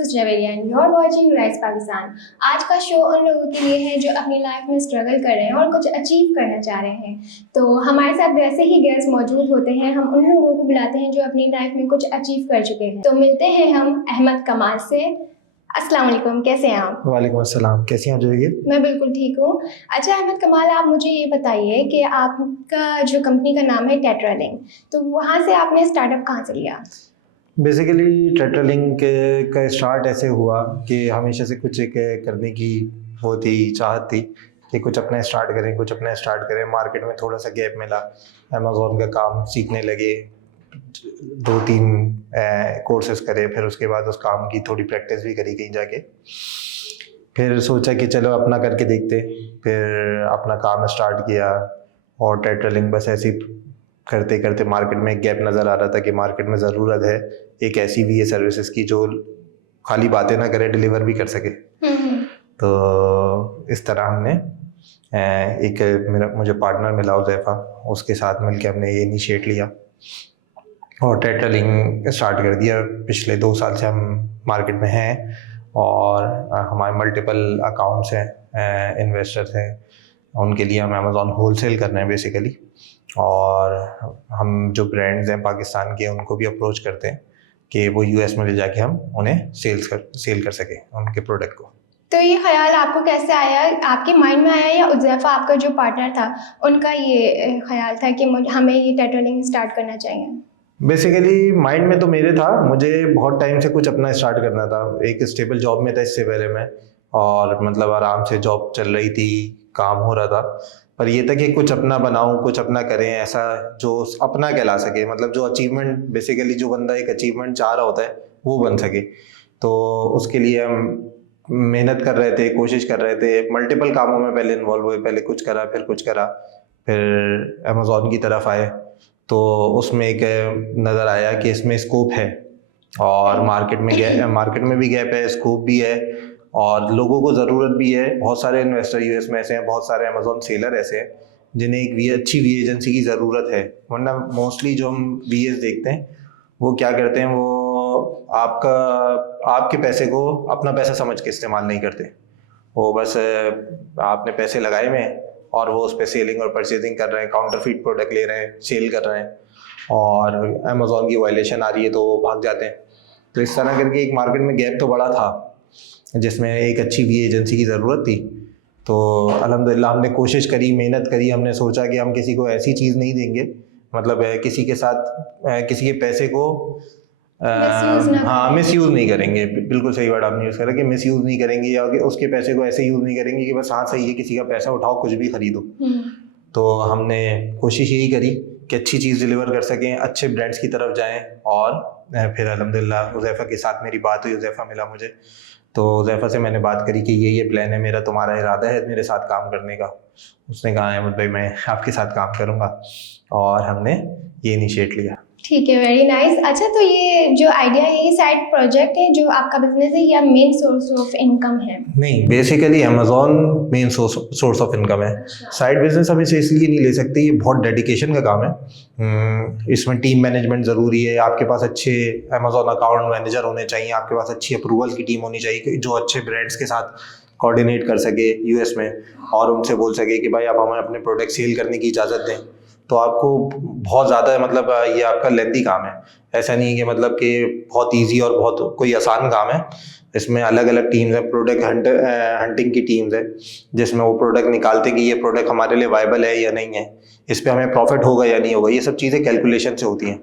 Is Javeria and you are watching rise Pakistan. आज का show उन लोगों के लिए है जो अपनी लाइफ में स्ट्रगल कर रहे हैं और कुछ अचीव करना चाह रहे हैं। तो हमारे साथ वैसे ही गेस्ट मौजूद होते हैं, हम उन लोगों को बुलाते हैं जो अपनी लाइफ में कुछ अचीव कर चुके हैं। तो मिलते हैं हम अहमद कमाल से। अस्सलाम वालेकुम, कैसे हैं आप? वालेकुम अस्सलाम, कैसी हैं आप जोइए? मैं बिल्कुल ठीक हूँ। अच्छा अहमद कमाल, आप मुझे ये बताइए कि आपका जो कंपनी का नाम है टेट्रालिंक, तो वहाँ से आपने स्टार्टअप कहाँ से लिया? बेसिकली टेट्रालिंक का स्टार्ट ऐसे हुआ कि हमेशा से कुछ एक करने की वो थी, चाहत थी कि कुछ अपना स्टार्ट करें। मार्केट में थोड़ा सा गैप मिला, अमेज़ॉन का काम सीखने लगे, 2-3 कोर्सेज करे, फिर उसके बाद उस काम की थोड़ी प्रैक्टिस भी करी कहीं जाके। फिर सोचा कि चलो अपना करके देखते, फिर अपना काम स्टार्ट किया। और टेट्रालिंक बस ऐसे ही करते करते मार्केट में एक गैप नज़र आ रहा था कि मार्केट में ज़रूरत है एक ऐसी भी है सर्विसेज की जो खाली बातें ना करे, डिलीवर भी कर सके। तो इस तरह हमने मुझे पार्टनर मिला उज़ैफ़ा, उसके साथ मिलकर हमने ये इनिशिएट लिया और टेट्रालिंक स्टार्ट कर दिया। पिछले 2 साल से हम मार्केट में हैं और हमारे मल्टीपल अकाउंट्स हैं, इन्वेस्टर्स हैं, उनके लिए हम अमेज़ॉन होलसेल कर रहे हैं बेसिकली। और हम जो ब्रांड्स हैं पाकिस्तान के उनको भी अप्रोच करते हैं कि वो यूएस में ले जाके हम उन्हें सेल कर सकें उनके प्रोडक्ट को। तो ये ख्याल आपको कैसे आया? आपके माइंड में आया या उज़ैफ़ा आपका जो पार्टनर था उनका ये ख्याल था कि हमें ये टेट्रालिंक स्टार्ट करना चाहिए? बेसिकली माइंड में तो मेरे था, मुझे बहुत टाइम से कुछ अपना स्टार्ट करना था। एक स्टेबल जॉब में था इससे पहले मैं, और मतलब आराम से जॉब चल रही थी, काम हो रहा था, पर ये था कि कुछ अपना बनाऊं, कुछ अपना करें, ऐसा जो अपना कहला सके, मतलब जो अचीवमेंट, बेसिकली जो बंदा एक अचीवमेंट चाह रहा होता है वो बन सके। तो उसके लिए हम मेहनत कर रहे थे, कोशिश कर रहे थे, मल्टीपल कामों में पहले इन्वॉल्व हुए, पहले कुछ करा, फिर अमेज़ॉन की तरफ आए। तो उसमें एक नज़र आया कि इसमें स्कोप है और मार्केट में भी गैप है, स्कोप भी है और लोगों को ज़रूरत भी है। बहुत सारे इन्वेस्टर यूएस में ऐसे हैं, बहुत सारे अमेज़ॉन सेलर ऐसे हैं जिन्हें एक अच्छी वी एजेंसी की ज़रूरत है। वरना मोस्टली जो हम वीएस देखते हैं वो क्या करते हैं, वो आपके पैसे को अपना पैसा समझ के इस्तेमाल नहीं करते। वो बस आपने पैसे लगाए में और वो उस पर सेलिंग और परचेजिंग कर रहे हैं, काउंटरफीट प्रोडक्ट ले रहे हैं, सेल कर रहे हैं, और अमेज़ॉन की वायलेशन आ रही है तो वो भाग जाते हैं। तो इस तरह करके एक मार्केट में गैप तो बड़ा था जिसमें एक अच्छी वी एजेंसी की ज़रूरत थी। तो अल्हम्दुलिल्लाह हमने कोशिश करी, मेहनत करी, हमने सोचा कि हम किसी को ऐसी चीज़ नहीं देंगे, मतलब किसी के साथ किसी के पैसे को मिसयूज़ नहीं करेंगे। बिल्कुल सही वर्ड आपने यूज़ करा कि मिसयूज़ नहीं करेंगे, या उसके पैसे को ऐसे यूज़ नहीं करेंगे कि बस हाँ सही है किसी का पैसा उठाओ कुछ भी खरीदो। तो हमने कोशिश यही करी कि अच्छी चीज़ डिलीवर कर सकें, अच्छे ब्रांड्स की तरफ जाएं। और फिर अल्हम्दुलिल्लाह उज़ैफ़ा के साथ मेरी बात हुई, उज़ैफ़ा मिला मुझे, तो उज़ैफ़ा से मैंने बात करी कि ये प्लान है मेरा, तुम्हारा इरादा है मेरे साथ काम करने का? उसने कहा अहमद भाई मैं आपके साथ काम करूँगा, और हमने ये इनिशिएट लिया। ठीक है, वेरी नाइस। अच्छा, तो ये जो आइडिया है ये साइड प्रोजेक्ट है जो आपका बिजनेस है या मेन सोर्स ऑफ इनकम है? नहीं, basically Amazon main source of income है। साइड बिजनेस हम इसे इसलिए नहीं ले सकते, ये बहुत डेडिकेशन का काम है। इसमें टीम मैनेजमेंट ज़रूरी है, आपके पास अच्छे अमेज़ॉन अकाउंट मैनेजर होने चाहिए, आपके पास अच्छी अप्रूवल की टीम होनी चाहिए जो अच्छे ब्रांड्स के साथ कोऑर्डिनेट कर सके यूएस में, और उनसे बोल सके कि भाई आप हमें अपने प्रोडक्ट सेल करने की इजाज़त दें। तो आपको बहुत ज़्यादा मतलब ये आपका लेंथी काम है, ऐसा नहीं है कि मतलब कि बहुत इजी और बहुत कोई आसान काम है। इसमें अलग अलग टीम्स हैं, प्रोडक्ट हंटिंग की टीम्स है जिसमें वो प्रोडक्ट निकालते कि ये प्रोडक्ट हमारे लिए वायबल है या नहीं है, इस पर हमें प्रॉफिट होगा या नहीं होगा। ये सब चीज़ें कैलकुलेशन से होती हैं।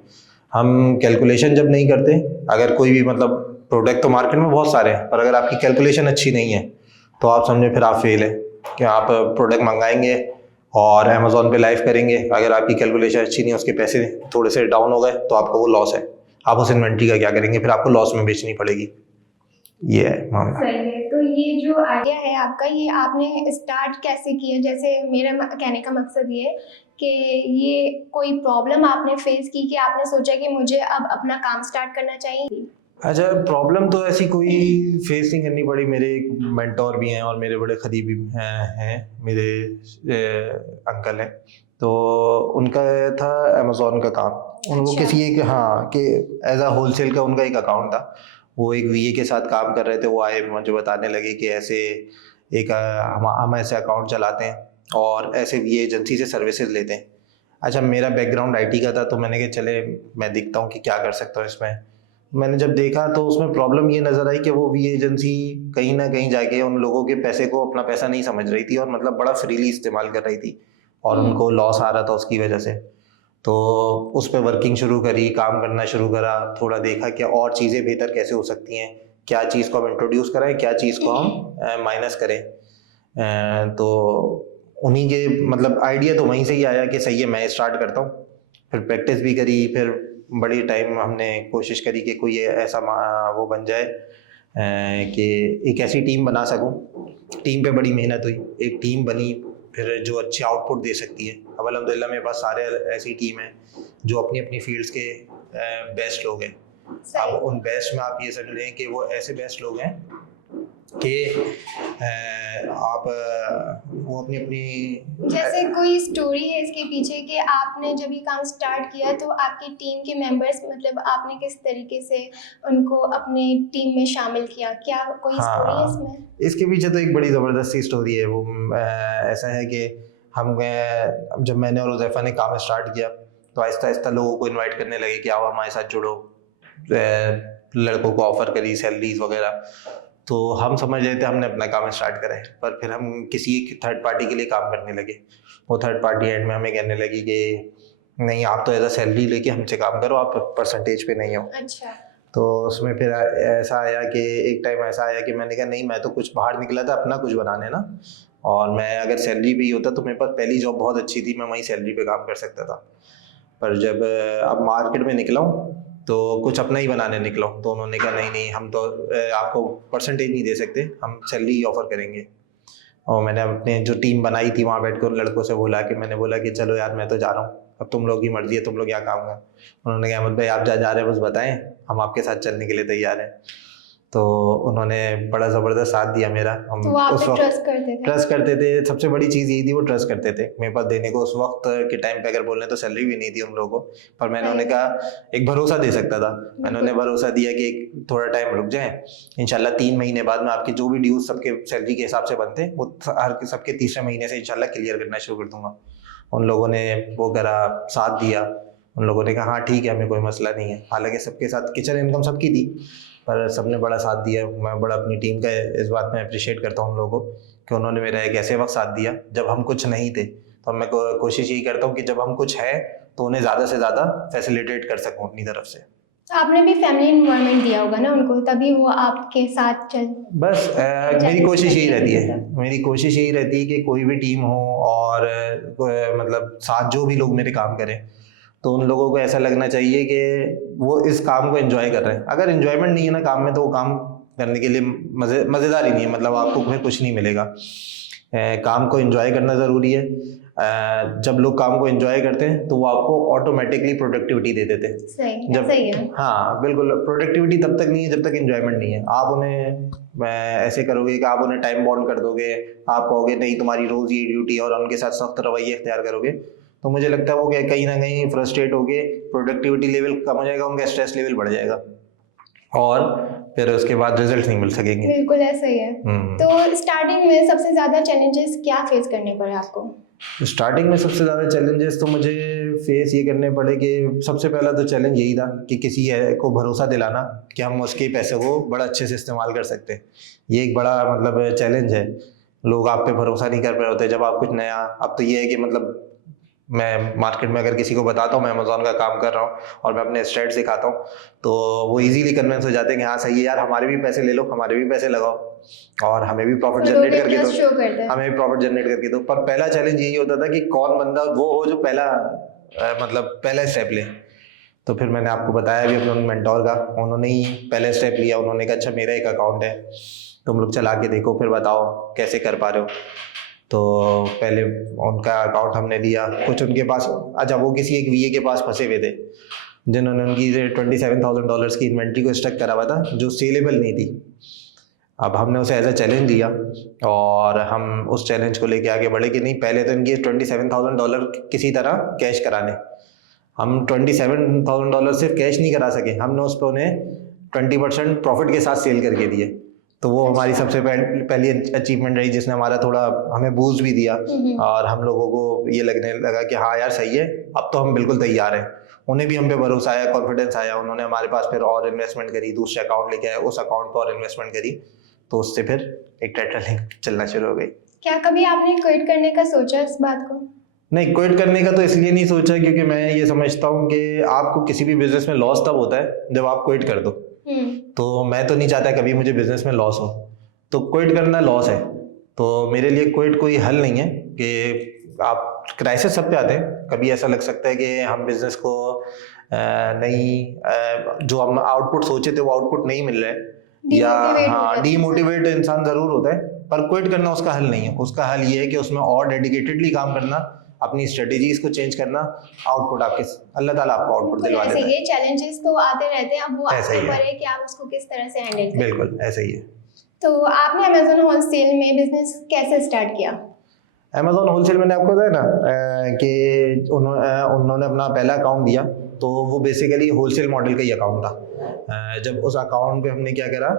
हम कैलकुलेशन जब नहीं करते, अगर कोई भी मतलब प्रोडक्ट तो मार्केट में बहुत सारे हैं, पर अगर आपकी कैलकुलेशन अच्छी नहीं है तो आप समझे फिर आप फेल है। कि आप प्रोडक्ट मंगाएंगे और अमेज़ॉन पे लाइव करेंगे, अगर आपकी कैलकुलेशन अच्छी नहीं है, उसके पैसे थोड़े से डाउन हो गए तो आपको वो लॉस है। आप उस इन्वेंट्री का क्या करेंगे? फिर आपको लॉस में बेचनी पड़ेगी। ये है मामला। सही है। तो ये जो आइडिया है आपका, ये आपने स्टार्ट कैसे किया? जैसे मेरा कहने का मकसद ये है कि ये कोई प्रॉब्लम आपने फेस की कि आपने सोचा कि मुझे अब अपना काम स्टार्ट करना चाहिए? अच्छा, प्रॉब्लम तो ऐसी कोई फेस नहीं करनी पड़ी। मेरे एक मेंटोर भी हैं और मेरे बड़े करीबी हैं मेरे अंकल हैं, तो उनका था अमेज़ॉन का काम। उनको अच्छा। किसी एक, हाँ, कि एज अ होलसेल का उनका एक अकाउंट था, वो एक वीए के साथ काम कर रहे थे, वो आए मुझे बताने लगे कि ऐसे एक हम ऐसे अकाउंट चलाते हैं और ऐसे वीए एजेंसी से सर्विसेज लेते हैं। अच्छा, मेरा बैकग्राउंड आईटी का था, तो मैंने कहा चले मैं देखता हूँ कि क्या कर सकता हूँ इसमें। मैंने जब देखा तो उसमें प्रॉब्लम ये नज़र आई कि वो वीए एजेंसी कहीं ना कहीं जाके उन लोगों के पैसे को अपना पैसा नहीं समझ रही थी और मतलब बड़ा फ्रीली इस्तेमाल कर रही थी और उनको लॉस आ रहा था उसकी वजह से। तो उस पर वर्किंग शुरू करी, काम करना शुरू करा, थोड़ा देखा कि और चीज़ें बेहतर कैसे हो सकती हैं, क्या चीज़ को हम इंट्रोड्यूस कराएं, क्या चीज़ को हम माइनस करें। तो उन्हीं के मतलब आइडिया तो वहीं से ही आया कि सही है मैं स्टार्ट करता हूँ। फिर प्रैक्टिस भी करी, फिर बड़ी टाइम हमने कोशिश करी कि कोई ऐसा वो बन जाए कि एक ऐसी टीम बना सकूं। टीम पे बड़ी मेहनत हुई, एक टीम बनी फिर जो अच्छी आउटपुट दे सकती है। अब अल्हम्दुलिल्लाह मेरे पास सारे ऐसी टीम है जो अपनी अपनी फील्ड्स के बेस्ट लोग हैं। अब उन बेस्ट में आप ये समझ लें कि वो ऐसे बेस्ट लोग हैं कि आप वो अपनी अपनी जैसे कोई स्टोरी है इसके पीछे कि आपने जब ये काम स्टार्ट किया तो आपकी टीम के मेंबर्स मतलब आपने किस तरीके से उनको अपने टीम में शामिल किया, क्या कोई स्टोरी है इसमें? इसके पीछे तो एक बड़ी ज़बरदस्त सी स्टोरी है। वो ऐसा है कि हम जब मैंने और उज़ैफ़ा ने काम स्टार्ट किया तो आहिस्ता आहिस्ता लोगों को इनवाइट करने लगे कि आओ हमारे साथ जुड़ो, लड़कों को ऑफ़र करी सैलरीज वगैरह। तो हम समझ रहे थे हमने अपना काम स्टार्ट करा है, पर फिर हम किसी एक थर्ड पार्टी के लिए काम करने लगे। वो थर्ड पार्टी एंड में हमें कहने लगी कि नहीं आप तो एज अ सैलरी लेके हमसे काम करो, आप परसेंटेज पे नहीं हो। अच्छा। तो उसमें फिर ऐसा आया कि एक टाइम ऐसा आया कि मैंने कहा नहीं मैं तो कुछ बाहर निकला था अपना कुछ बनाने ना, और मैं अगर सैलरी पे ही होता तो मेरे पास पहली जॉब बहुत अच्छी थी, मैं वहीं सैलरी पे काम कर सकता था। पर जब अब मार्केट में निकला हूँ तो कुछ अपना ही बनाने निकला हूँ, तो उन्होंने कहा नहीं नहीं हम तो आपको परसेंटेज नहीं दे सकते, हम सैलरी ही ऑफ़र करेंगे। और मैंने अपने जो टीम बनाई थी वहाँ बैठ कर लड़कों से बोला कि मैंने बोला कि चलो यार मैं तो जा रहा हूँ, अब तुम लोग की मर्जी है, तुम लोग क्या काम है। उन्होंने कहा अहमद भाई आप जा रहे हैं बस बताएं, हम आपके साथ चलने के लिए तैयार हैं। तो उन्होंने बड़ा ज़बरदस्त साथ दिया मेरा। हम तो वो आप उस पे वक्त ट्रस्ट करते थे? सबसे बड़ी चीज़ यही थी, वो ट्रस्ट करते थे मेरे पास देने को। उस वक्त के टाइम पे अगर बोल रहे तो सैलरी भी नहीं थी उन लोगों को, पर मैंने उन्हें कहा एक भरोसा दे सकता था। मैंने उन्हें भरोसा दिया कि थोड़ा टाइम रुक जाए, इंशाल्लाह 3 महीने बाद में आपकी जो भी ड्यूज सबके सैलरी के हिसाब से बनते हैं वो हर सबके तीसरे महीने से इंशाल्लाह क्लियर करना शुरू कर दूंगा। उन लोगों ने वो करा, साथ दिया। उन लोगों ने कहा हाँ ठीक है हमें कोई मसला नहीं है। हालांकि सबके साथ किचन इनकम सबकी थी, पर सबने बड़ा साथ दिया। मैं बड़ा अपनी टीम का इस बात में अप्रिशिएट करता हूँ उन लोगों को कि उन्होंने मेरा एक ऐसे वक्त साथ दिया जब हम कुछ नहीं थे। तो मैं कोशिश यही करता हूँ कि जब हम कुछ है तो उन्हें ज़्यादा से ज़्यादा फैसिलिटेट कर सकूँ अपनी तरफ से। आपने भी फैमिली इन्वायरमेंट दिया होगा ना उनको, तभी वो आपके साथ चल बस मेरी कोशिश यही रहती है, मेरी कोशिश यही रहती है कि कोई भी टीम हो और मतलब साथ जो भी लोग मेरे काम करें तो उन लोगों को ऐसा लगना चाहिए कि वो इस काम को एंजॉय कर रहे हैं। अगर एंजॉयमेंट नहीं है ना काम में तो वो काम करने के लिए मज़ेदार ही नहीं है, मतलब आपको फिर कुछ नहीं मिलेगा। काम को एंजॉय करना ज़रूरी है। जब लोग काम को एंजॉय करते हैं तो वो आपको ऑटोमेटिकली प्रोडक्टिविटी दे देते हैं। सही है। हाँ बिल्कुल, प्रोडक्टिविटी तब तक नहीं है जब तक एंजॉयमेंट नहीं है। आप उन्हें ऐसे करोगे कि आप उन्हें टाइम बाउंड कर दोगे, आप कहोगे नहीं तुम्हारी रोज़ ये ड्यूटी और उनके साथ सख्त रवैया इख्तियार करोगे, तो मुझे लगता है वो कहीं ना कहीं फ्रस्ट्रेट होगे, प्रोडक्टिविटी लेवल कम हो जाएगा, उनका स्ट्रेस लेवल बढ़ जाएगा और फिर उसके बाद रिजल्ट नहीं मिल सकेंगे। बिल्कुल ऐसा ही है। तो स्टार्टिंग में सबसे ज़्यादा चैलेंजेस क्या फेस करने पड़े आपको? स्टार्टिंग में सबसे ज़्यादा चैलेंजेस तो मुझे फेस ये करने पड़े कि सबसे पहला तो चैलेंज यही था कि किसी को भरोसा दिलाना कि हम उसके पैसे को बड़ा अच्छे से इस्तेमाल कर सकते हैं। ये एक बड़ा मतलब चैलेंज है। लोग आप पे भरोसा नहीं कर रहे होते जब आप कुछ नया। अब तो ये है कि मतलब मैं मार्केट में अगर किसी को बताता हूँ मैं अमेज़ॉन का काम कर रहा हूँ और मैं अपने स्टेट्स दिखाता हूँ तो वो इजीली कन्विंस हो जाते हैं कि हाँ सही है यार, हमारे भी पैसे ले लो, हमारे भी पैसे लगाओ और हमें भी प्रॉफिट जनरेट करके दो, हमें भी प्रॉफिट जनरेट करके दो। पर पहला चैलेंज यही होता था कि कौन बंदा वो हो जो पहला स्टेप ले। तो फिर मैंने आपको बताया भी अपने मेंटोर का, उन्होंने ही पहले स्टेप लिया। उन्होंने कहा अच्छा मेरा एक अकाउंट है, तुम लोग चला के देखो फिर बताओ कैसे कर पा रहे हो। तो पहले उनका अकाउंट हमने लिया, कुछ उनके पास अच्छा वो किसी एक वीए के पास फंसे हुए थे जिन्होंने उनकी $27,000 की इन्वेंट्री को स्टक करा हुआ था जो सेलेबल नहीं थी। अब हमने उसे एज अ चैलेंज लिया और हम उस चैलेंज को लेके आगे बढ़े कि नहीं पहले तो इनकी $27,000 किसी तरह कैश कराने। हम $27,000 सिर्फ कैश नहीं करा सके, हमने उस पर उन्हें 20% प्रॉफिट के साथ सेल करके दिए। तो वो हमारी सबसे पहली अचीवमेंट रही, जिसने हमारा थोड़ा हमें बूस्ट भी दिया और हम लोगों को ये लगने लगा कि हाँ यार सही है, अब तो हम बिल्कुल तैयार हैं। उन्हें भी हम पे भरोसा आया, कॉन्फिडेंस आया, उन्होंने हमारे पास फिर और इन्वेस्टमेंट करी, दूसरे अकाउंट लेके आए, उस अकाउंट पर और इन्वेस्टमेंट करी, तो उससे फिर एक टेट्रालिंक चलना शुरू हो गई। क्या कभी आपने क्विट करने का सोचा इस बात को? नहीं, क्विट करने का तो इसलिए नहीं सोचा क्योंकि मैं ये समझता हूँ कि आपको किसी भी बिजनेस में लॉस तब होता है जब आप क्विट कर दो। तो मैं तो नहीं चाहता कभी मुझे बिजनेस में लॉस हो, तो क्विट करना लॉस है। तो मेरे लिए क्विट कोई हल नहीं है कि आप क्राइसिस सब पे आते हैं, कभी ऐसा लग सकता है कि हम बिजनेस को नहीं, जो हम आउटपुट सोचे थे वो आउटपुट नहीं मिल रहा है, या हाँ डीमोटिवेट इंसान जरूर होता है, पर क्विट करना उसका हल नहीं है। उसका हल ये है कि उसमें और डेडिकेटेडली काम करना, अपनी स्ट्रेटेजीज को चेंज करना, आउटपुट आपके अल्लाह ताला आपको आउटपुट दिलवा देता है। ये चैलेंजेस तो आते रहते हैं, अब वो ऐसा आपके ही ऊपर है है कि आप उसको किस तरह से हैंडल करें। बिल्कुल ऐसा ही है। तो आपने अमेज़न होलसेल में बिजनेस कैसे स्टार्ट किया? अमेज़न होलसेल मैंने आपको बताया ना कि उन्होंने अपना पहला अकाउंट दिया, तो वो बेसिकली होलसेल मॉडल का ही अकाउंट था। जब उस अकाउंट पे हमने क्या करा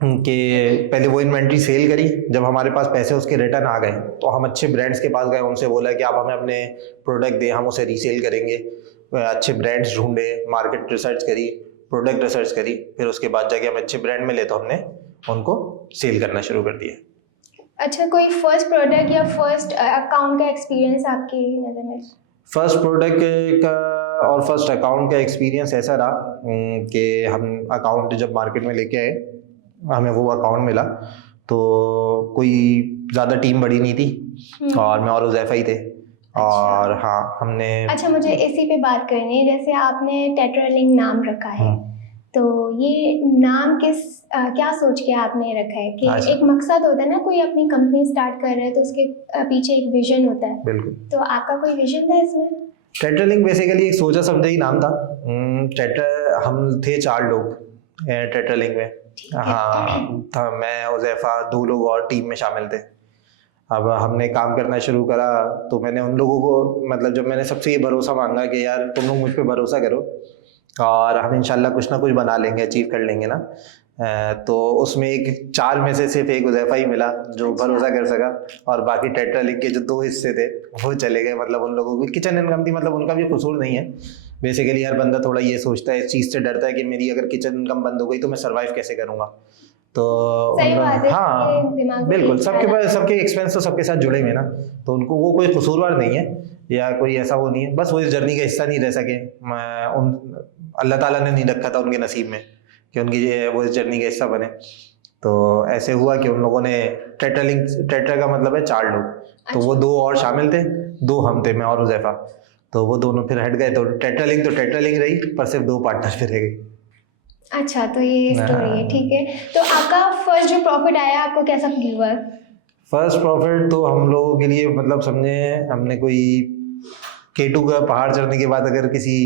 कि पहले वो इन्वेंट्री सेल करी, जब हमारे पास पैसे उसके रिटर्न आ गए तो हम अच्छे ब्रांड्स के पास गए, उनसे बोला कि आप हमें अपने प्रोडक्ट दें, हम उसे रीसेल करेंगे। अच्छे ब्रांड्स ढूंढे, मार्केट रिसर्च करी, प्रोडक्ट रिसर्च करी, फिर उसके बाद जाके हम अच्छे ब्रांड मिले तो हमने उनको सेल करना शुरू कर दिया। अच्छा, कोई फर्स्ट प्रोडक्ट या फर्स्ट अकाउंट का एक्सपीरियंस आपकी नज़र में? फर्स्ट प्रोडक्ट का और फर्स्ट अकाउंट का एक्सपीरियंस ऐसा रहा कि हम अकाउंट जब मार्केट में लेके आए, हमें वो अकाउंट मिला तो कोई ज़्यादा टीम बड़ी नहीं थी और मैं और उज़ैफ़ा ही थे। और हाँ हमने अच्छा, मुझे इसी पे बात करनी है। जैसे आपने टेट्रालिंक नाम रखा है, तो ये नाम क्या सोच के आपने रखा है कि एक मकसद होता है ना, कोई अपनी कंपनी स्टार्ट कर रहे हैं तो उसके पीछे एक विजन होता है। बिल्कुल, तो आपका कोई विजन था इसमें? टेट्रालिंक बेसिकली एक सोचा समझा ही नाम था। हम थे 4 लोग टेट्रालिंक में। हाँ था, मैं, उज़ैफ़ा, 2 लोग और टीम में शामिल थे। अब हमने काम करना शुरू करा तो मैंने उन लोगों को, मतलब जब मैंने सबसे ये भरोसा मांगा कि यार तुम लोग मुझ पे भरोसा करो और हम इंशाल्लाह कुछ ना कुछ बना लेंगे, अचीव कर लेंगे ना, तो उसमें एक 4 में से सिर्फ एक उज़ैफ़ा ही मिला जो भरोसा कर सका, और बाकी टेट्रालिंक के जो 2 हिस्से थे वो चले गए। मतलब उन लोगों की किचन इनकम थी, मतलब उनका भी कसूर नहीं है। बेसिकली हर बंदा थोड़ा ये सोचता है, इस चीज़ से डरता है कि मेरी अगर किचन इनकम बंद हो गई तो मैं सर्वाइव कैसे करूँगा। तो सही बात है, हाँ बिल्कुल, सबके एक्सपेंस तो सबके साथ जुड़े हुए ना, तो उनको वो कोई कसूरवार नहीं है या कोई ऐसा वो नहीं है, बस वो इस जर्नी का हिस्सा नहीं रह सके। अल्लाह ताला ने नहीं रखा था उनके नसीब में कि वो इस जर्नी का हिस्सा बने। तो ऐसे हुआ कि उन लोगों ने टेट्रा का मतलब है 4 लोग, तो वो 2 और शामिल थे, 2 हम थे, मैं और उज़ैफ़ा, तो वो दोनों फिर हट गए। तो टेट्रालिंक रही, पर सिर्फ 2 पार्टनर फिर रह गए। अच्छा, तो ये स्टोरी है, ठीक है। तो आपका फर्स्ट जो प्रॉफिट आया, आपको कैसा फील हुआ? फर्स्ट प्रॉफिट तो हम लोगों के लिए, मतलब समझे हमने कोई K2 का पहाड़ चढ़ने के बाद अगर किसी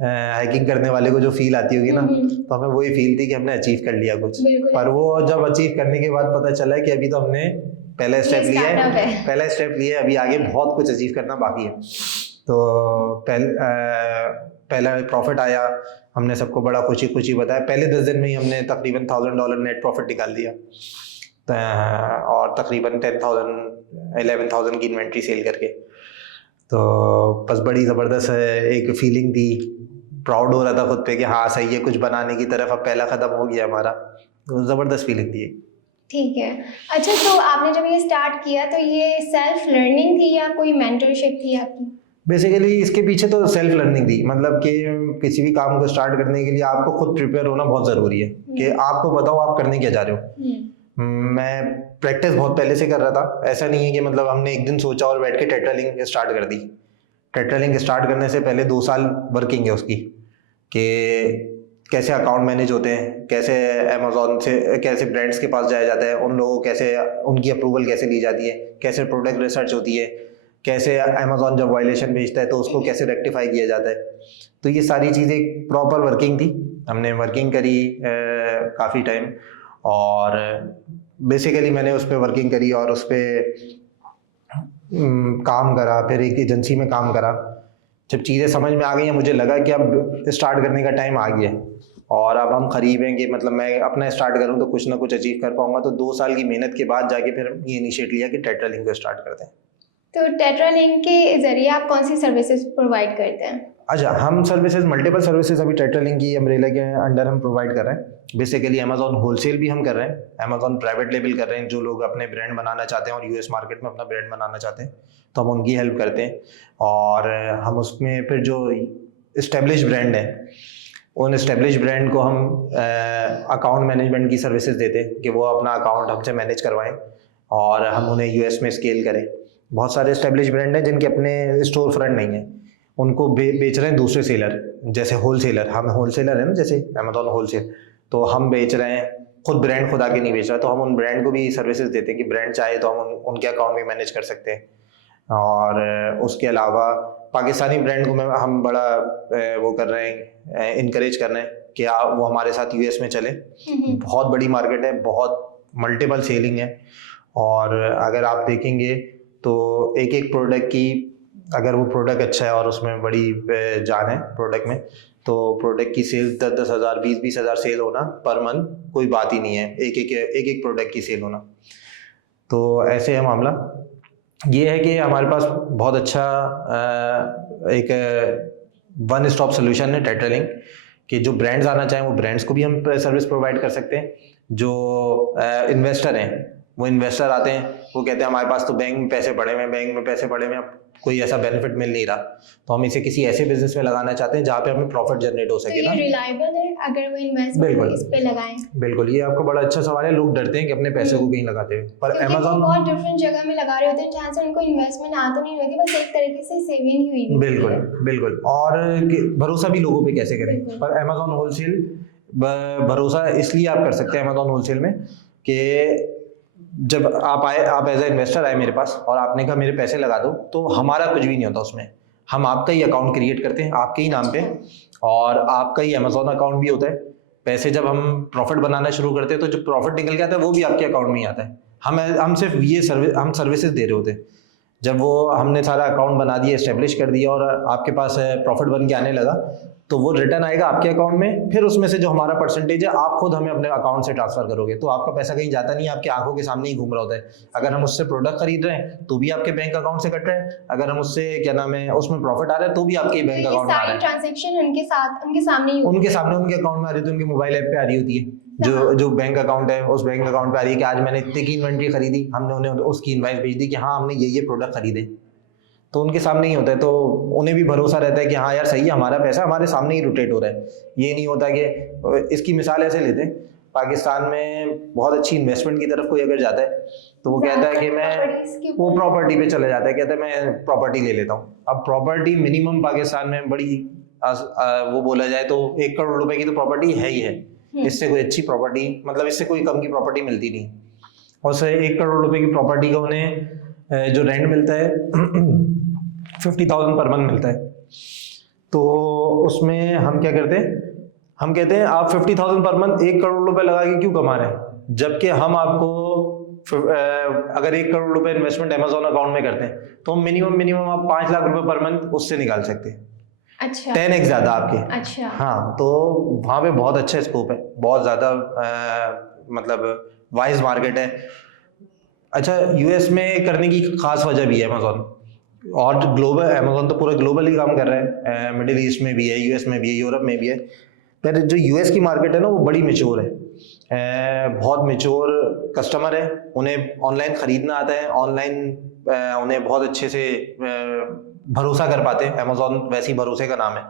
हाइकिंग करने वाले को जो फील आती होगी ना, तो हमें वही फील थी कि हमने अचीव कर लिया कुछ। पर वो जब अचीव करने के बाद पता चला कि अभी तो हमने पहला स्टेप लिया है, अभी आगे बहुत कुछ अचीव करना बाकी है। तो पहला प्रॉफिट आया, हमने सबको बड़ा खुशी खुशी बताया। पहले 10 दिन में ही हमने तकरीबन $1000 नेट प्रॉफिट निकाल दिया और तकरीबन 11,000 की इन्वेंट्री सेल करके। तो बस बड़ी ज़बरदस्त एक फीलिंग थी, प्राउड हो रहा था खुद पे कि हाँ सही है, कुछ बनाने की तरफ अब पहला कदम हो गया हमारा, तो ज़बरदस्त फीलिंग थी। ठीक है। अच्छा, तो आपने जब ये स्टार्ट किया तो ये सेल्फ लर्निंग थी या कोई मेंटरशिप थी आपकी? बेसिकली इसके पीछे तो सेल्फ लर्निंग थी, मतलब कि किसी भी काम को स्टार्ट करने के लिए आपको खुद प्रिपेयर होना बहुत ज़रूरी है कि आपको बताओ आप करने क्या जा रहे हो। मैं प्रैक्टिस बहुत पहले से कर रहा था, ऐसा नहीं है कि मतलब हमने एक दिन सोचा और बैठ के टेट्रालिंक स्टार्ट कर दी। टेट्रालिंक स्टार्ट करने से पहले 2 साल वर्किंग है उसकी, कि कैसे अकाउंट मैनेज होते हैं, कैसे अमेज़ॉन से कैसे ब्रांड्स के पास जाया जाता है, उन लोगों कैसे उनकी अप्रूवल कैसे ली जाती है, कैसे प्रोडक्ट रिसर्च होती है, कैसे अमेज़ॉन जब वायलेशन भेजता है तो उसको कैसे रेक्टिफाई किया जाता है। तो ये सारी चीज़ें प्रॉपर वर्किंग थी, हमने वर्किंग करी काफ़ी टाइम, और बेसिकली मैंने उस पर वर्किंग करी और उस पर काम करा, फिर एक एजेंसी में काम करा। जब चीज़ें समझ में आ गई हैं, मुझे लगा कि अब स्टार्ट करने का टाइम आ गया है, और अब हम करीब हैं कि मतलब मैं अपना स्टार्ट करूं तो कुछ ना कुछ अचीव कर पाऊंगा। तो 2 साल की मेहनत के बाद जाके फिर हम ये इनिशिएट लिया कि टेट्रा लिंक को स्टार्ट करते हैं। तो टेट्रा लिंक के ज़रिए आप कौन सी सर्विसेज प्रोवाइड करते हैं? अच्छा, हम सर्विसेज मल्टीपल सर्विसेज अभी टेट्रा लिंक की अम्ब्रेला के अंडर हम प्रोवाइड कर रहे हैं। बेसिकली अमेजॉन होलसेल भी हम कर रहे हैं, अमेजॉन प्राइवेट लेबल कर रहे हैं। जो लोग अपने ब्रांड बनाना चाहते हैं और यूएस मार्केट में अपना ब्रांड बनाना चाहते हैं तो हम उनकी हेल्प करते हैं। और हम उसमें फिर जो इस्टेब्लिश ब्रांड है उन इस्टेब्लिश ब्रांड को हम अकाउंट मैनेजमेंट की सर्विसेज देते हैं कि वो अपना अकाउंट हमसे मैनेज करवाएं और हम उन्हें यूएस में स्केल करें। बहुत सारे इस्टेब्लिश ब्रांड हैं जिनके अपने स्टोर फ्रंट नहीं है, उनको बेच रहे हैं दूसरे सेलर, जैसे होलसेलर। हम होलसेलर है ना, जैसे अमेजॉन होलसेल, तो हम बेच रहे हैं, खुद ब्रांड खुद आके नहीं बेच रहा। तो हम उन ब्रांड को भी सर्विसेज देते हैं कि ब्रांड चाहे तो हम उनके अकाउंट भी मैनेज कर सकते हैं। और उसके अलावा पाकिस्तानी ब्रांड को हम बड़ा वो कर रहे हैं, इनकरेज कर रहे हैं कि वो हमारे साथ यूएस में चले। बहुत बड़ी मार्केट है, बहुत मल्टीपल सेलिंग है। और अगर आप देखेंगे तो एक एक प्रोडक्ट की, अगर वो प्रोडक्ट अच्छा है और उसमें बड़ी जान है प्रोडक्ट में, तो प्रोडक्ट की सेल 10-10 हज़ार 20-20 हज़ार सेल होना पर मंथ कोई बात ही नहीं है, एक एक प्रोडक्ट की सेल होना। तो ऐसे है मामला। ये है कि हमारे पास बहुत अच्छा एक वन स्टॉप सोल्यूशन है टेट्रा लिंक, कि जो ब्रांड्स आना चाहें वो ब्रांड्स को भी हम सर्विस प्रोवाइड कर सकते हैं। जो इन्वेस्टर हैं वो इन्वेस्टर आते हैं, वो कहते हैं हमारे पास तो बैंक में पैसे पड़े हुए हैं, बैंक में पैसे पड़े हुए हैं, कोई ऐसा बेनिफिट मिल नहीं रहा, तो हम इसे किसी ऐसे बिजनेस में लगाना चाहते हैं जहाँ पे हमें प्रॉफिट जनरेट हो सके। तो ये रिलायबल है अगर वो इन्वेस्टमेंट इस पे लगाएं? बिल्कुल, ये आपका बड़ा अच्छा सवाल है। लोग डरते हैं कि अपने पैसे को कहीं लगाते हुए, पर अमेजॉन बहुत डिफरेंट जगह में लगा रहे होते हैं जहाँ से उनको इन्वेस्टमेंट आ तो नहीं होती, बस एक तरीके से सेविंग ही हुई। बिल्कुल बिल्कुल। और भरोसा भी लोगों पे कैसे करें, पर अमेजॉन होलसेल भरोसा इसलिए आप कर सकते हैं अमेजॉन होलसेल में कि जब आप एज ए इन्वेस्टर आए मेरे पास और आपने कहा मेरे पैसे लगा दो, तो हमारा कुछ भी नहीं होता उसमें। हम आपका ही अकाउंट क्रिएट करते हैं आपके ही नाम पे, और आपका ही अमेजॉन अकाउंट भी होता है। पैसे जब हम प्रॉफिट बनाना शुरू करते हैं तो जो प्रॉफिट निकल के आता है वो भी आपके अकाउंट में ही आता है। हम सिर्फ ये सर्विसेज दे रहे होते हैं। जब वो हमने सारा अकाउंट बना दिया, एस्टेब्लिश कर दिया और आपके पास प्रॉफिट बन के आने लगा, तो वो रिटर्न आएगा आपके अकाउंट में। फिर उसमें से जो हमारा परसेंटेज है आप खुद हमें अपने अकाउंट से ट्रांसफर करोगे, तो आपका पैसा कहीं जाता नहीं, आपकी आंखों के सामने ही घूम रहा होता है। अगर हम उससे प्रोडक्ट खरीद रहे हैं तो भी आपके बैंक अकाउंट से कट रहे हैं, अगर हम उससे क्या नाम है उसमें प्रॉफिट आ रहा है तो भी आपके बैंक अकाउंट में आ रहा है। ट्रांजैक्शन उनके सामने उनके अकाउंट में आ रही होती है, उनके मोबाइल ऐप पे आ रही होती है। जो बैंक अकाउंट है उस बैंक अकाउंट पे आ रही है कि आज मैंने इतने की इन्वेंट्री खरीदी, हमने उन्हें उसकी इनवाइस भेज दी कि हाँ हमने ये प्रोडक्ट खरीदे, तो उनके सामने ही होता है। तो उन्हें भी भरोसा रहता है कि हाँ यार सही है, हमारा पैसा हमारे सामने ही रोटेट हो रहा है। ये नहीं होता कि इसकी मिसाल ऐसे लेते हैं, पाकिस्तान में बहुत अच्छी इन्वेस्टमेंट की तरफ कोई अगर जाता है तो वो कहता है कि वो प्रॉपर्टी पे चले जाता है, कहता है मैं प्रॉपर्टी ले लेता हूँ। अब प्रॉपर्टी मिनिमम पाकिस्तान में बड़ी वो बोला जाए तो 1 करोड़ रुपए की तो प्रॉपर्टी है ही है। इससे कोई अच्छी प्रॉपर्टी, मतलब इससे कोई कम की प्रॉपर्टी मिलती नहीं। और 1 करोड़ रुपए की प्रॉपर्टी का उन्हें जो रेंट मिलता है 50,000 पर मंथ मिलता है। तो उसमें हम क्या करते हैं, हम कहते हैं आप 50,000 पर मंथ 1 करोड़ रुपए लगा के क्यों कमा रहे हैं, जबकि हम आपको अगर 1 करोड़ रुपए इन्वेस्टमेंट अमेजॉन अकाउंट में करते हैं तो मिनिमम आप 5 लाख रुपए पर मंथ उससे निकाल सकते हैं। अच्छा, 10x ज्यादा आपके। अच्छा, हाँ, तो वहाँ पे बहुत अच्छा स्कोप है, बहुत ज्यादा मतलब वाइज मार्केट है। अच्छा, यूएस में करने की खास वजह भी है अमेजॉन, और ग्लोबल अमेजॉन तो पूरा ग्लोबली काम कर रहा है, मिडिल ईस्ट में भी है, यूएस में भी है, यूरोप में भी है। पर जो यूएस की मार्केट है ना वो बड़ी मेच्योर है, बहुत मेच्योर कस्टमर है, उन्हें ऑनलाइन खरीदना आता है, ऑनलाइन उन्हें बहुत अच्छे से भरोसा कर पाते हैं। अमेजॉन वैसे ही भरोसे का नाम है,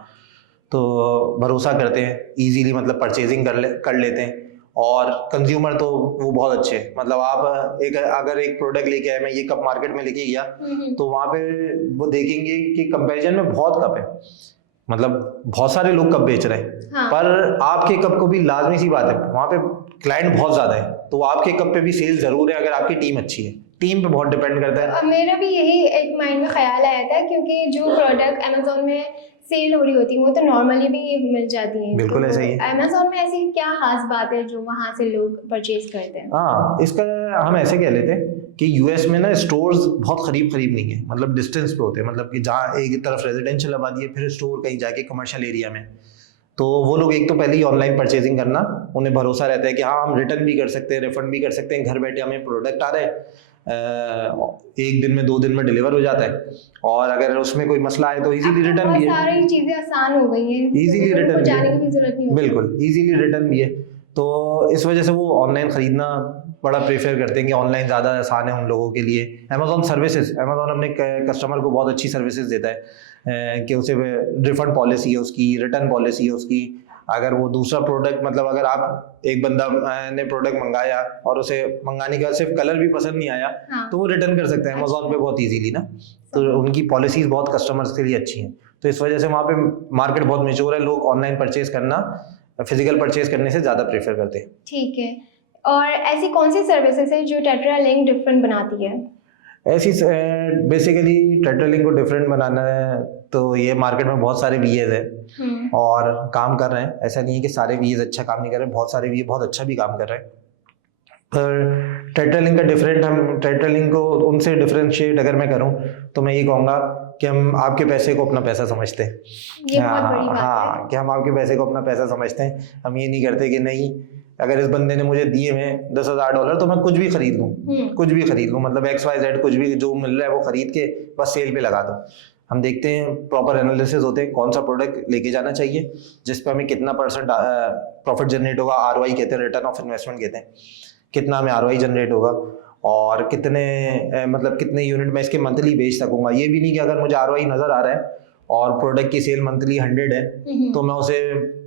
तो भरोसा करते हैं इजीली, मतलब परचेजिंग कर लेते हैं। और कंज्यूमर तो वो बहुत अच्छे, मतलब आप अगर एक प्रोडक्ट लेके आए, मैं ये कप मार्केट में लेके गया तो वहाँ पे वो देखेंगे कि कंपैरिजन में बहुत कप है, मतलब बहुत सारे लोग कप बेच रहे हैं। हाँ। पर आपके कप को भी लाजमी सी बात है, वहाँ पे क्लाइंट बहुत ज्यादा है तो आपके कप पे भी सेल जरूर है अगर आपकी टीम अच्छी है। टीम पे बहुत डिपेंड करता है। मेरा भी यही एक माइंड में ख्याल आया था, क्योंकि जो प्रोडक्ट अमेजोन में सेल हो रही होती है वो तो नॉर्मली भी मिल जाती है। बिल्कुल तो ऐसा ही है। अमेजोन में ऐसी क्या खास बात है जो वहाँ से लोग परचेज करते हैं? हाँ, इसका हम ऐसे कह लेते हैं कि यूएस में ना स्टोर्स बहुत करीब नहीं है, मतलब डिस्टेंस पे होते हैं, मतलब कि जहाँ एक तरफ रेजिडेंशियल आबादी है फिर स्टोर कहीं जाके कमर्शियल एरिया में, तो वो लोग एक तो पहले ही ऑनलाइन परचेजिंग करना, उन्हें भरोसा रहता है कि हाँ हम रिटर्न भी कर सकते हैं, रिफंड भी कर सकते हैं, घर बैठे हमें प्रोडक्ट आ रहा है, एक दिन में 2 दिन में डिलीवर हो जाता है, और अगर उसमें कोई मसला आए तो इजीली रिटर्न बहुत भी है, सारी चीजें आसान हो गई हैं, इजीली लोगों को रिटर्न भी जाने की है, भी जरूरत नहीं होती। बिल्कुल इजीली रिटर्न भी है। तो इस वजह से वो ऑनलाइन खरीदना बड़ा प्रेफर करते हैं कि ऑनलाइन ज़्यादा आसान है उन लोगों के लिए। अमेजोन सर्विसेज, अमेजोन अपने कस्टमर को बहुत अच्छी सर्विसेज देता है कि उसे रिफंड पॉलिसी है उसकी, रिटर्न पॉलिसी है उसकी। अगर वो दूसरा प्रोडक्ट, मतलब अगर आप एक बंदा ने प्रोडक्ट मंगाया और उसे मंगाने के बाद सिर्फ कलर भी पसंद नहीं आया, हाँ। तो वो रिटर्न कर सकते हैं अमेजोन पे बहुत इजीली ना। तो उनकी पॉलिसीज बहुत कस्टमर्स के लिए अच्छी हैं, तो इस वजह से वहाँ पे मार्केट बहुत मेच्योर है, लोग ऑनलाइन परचेज करना फिजिकल परचेज करने से ज़्यादा प्रेफर करते हैं। ठीक है, और ऐसी कौन सी सर्विसेज है जो टेट्रा लिंक डिफरेंट बनाती है? ऐसी बेसिकली टेट्रालिंक को डिफरेंट बनाना है तो ये मार्केट में बहुत सारे वीएज है और काम कर रहे हैं, ऐसा नहीं है कि सारे वीएज अच्छा काम नहीं कर रहे, बहुत सारे वीए बहुत अच्छा भी काम कर रहे हैं। पर टेट्रालिंक का डिफरेंट, हम टेट्रालिंक को उनसे डिफरेंशिएट अगर मैं करूं तो मैं ये कहूँगा कि हम आपके पैसे को अपना पैसा समझते हैं। ये बहुत बड़ी बात है। हाँ, कि हम आपके पैसे को अपना पैसा समझते हैं। हम ये नहीं करते कि नहीं अगर इस बंदे ने मुझे दिए हुए $10,000 तो मैं कुछ भी खरीद लूँ, कुछ भी खरीद लूँ, मतलब XYZ कुछ भी जो मिल रहा है वो खरीद के बस सेल पे लगा दो। हम देखते हैं, प्रॉपर एनालिसिस होते हैं कौन सा प्रोडक्ट लेके जाना चाहिए जिस पे हमें कितना % प्रॉफिट जनरेट होगा, ROI कहते हैं, रिटर्न ऑफ इन्वेस्टमेंट कहते हैं, कितना हमें ROI जनरेट होगा और कितने मतलब कितने यूनिट में इसके मंथली बेच सकूंगा। ये भी नहीं कि अगर मुझे ROI नज़र आ रहा है और प्रोडक्ट की सेल मंथली 100 है तो मैं उसे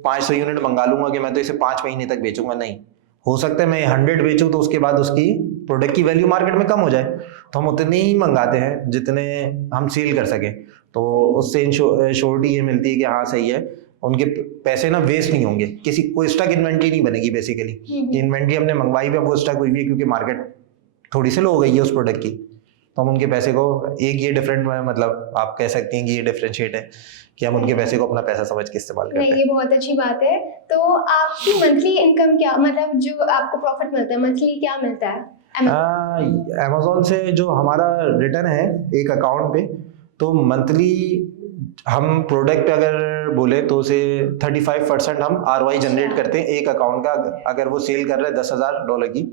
500 यूनिट मंगा लूंगा कि मैं तो इसे 5 महीने तक बेचूंगा। नहीं, हो सकता है मैं 100 बेचूं तो उसके बाद उसकी प्रोडक्ट की वैल्यू मार्केट में कम हो जाए, तो हम उतने ही मंगाते हैं जितने हम सेल कर सकें। तो उससे श्योरिटी ये मिलती है कि हाँ सही है, उनके पैसे ना वेस्ट नहीं होंगे, किसी कोई स्टॉक इन्वेंट्री नहीं बनेगी बेसिकली कि इन्वेंट्री हमने मंगवाई हुई है वो स्टॉक हुई है क्योंकि मार्केट थोड़ी सी लो हो गई है उस प्रोडक्ट की, तो हम उनके पैसे को एक ये डिफरेंट, मतलब आप कह सकते हैं कि ये डिफरेंशिएट है कि हम उनके पैसे को अपना पैसा समझ के इस्तेमाल करते नहीं, हैं। ये बहुत अच्छी बात है। तो आपकी मंथली इनकम क्या, मतलब जो आपको प्रॉफिट मिलता है मंथली क्या मिलता है अमेजोन से? जो हमारा रिटर्न है एक अकाउंट पे, तो मंथली हम प्रोडक्ट अगर बोले तो उसे 35% हम ROI जनरेट करते हैं एक अकाउंट का। अगर वो सेल कर रहा है $10,000 की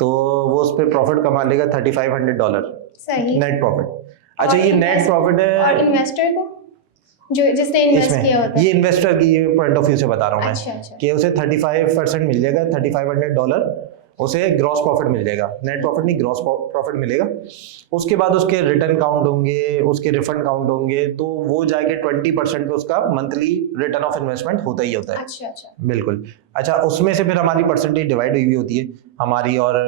तो वो उस पर प्रॉफिट कमा लेगा $3,500 सही नेट प्रॉफिट। अच्छा, ये नेट प्रॉफिट है। और इन्वेस्टर को जो जिसने इन्वेस्ट किया होता है, ये इन्वेस्टर की पॉइंट ऑफ व्यू से बता रहा हूँ मैं। अच्छा। कि उसे 35% मिल जाएगा, $3,500 उसे ग्रॉस प्रॉफिट मिल जाएगा, नेट प्रॉफिट नहीं, ग्रॉस प्रॉफिट मिलेगा। उसके बाद उसके रिटर्न काउंट होंगे, उसके रिफंड काउंट होंगे, तो वो जाके 20% पे उसका मंथली रिटर्न ऑफ इन्वेस्टमेंट होता ही होता है। अच्छा बिल्कुल। अच्छा, उसमें से फिर हमारी परसेंटेज डिवाइड हुई होती है हमारी और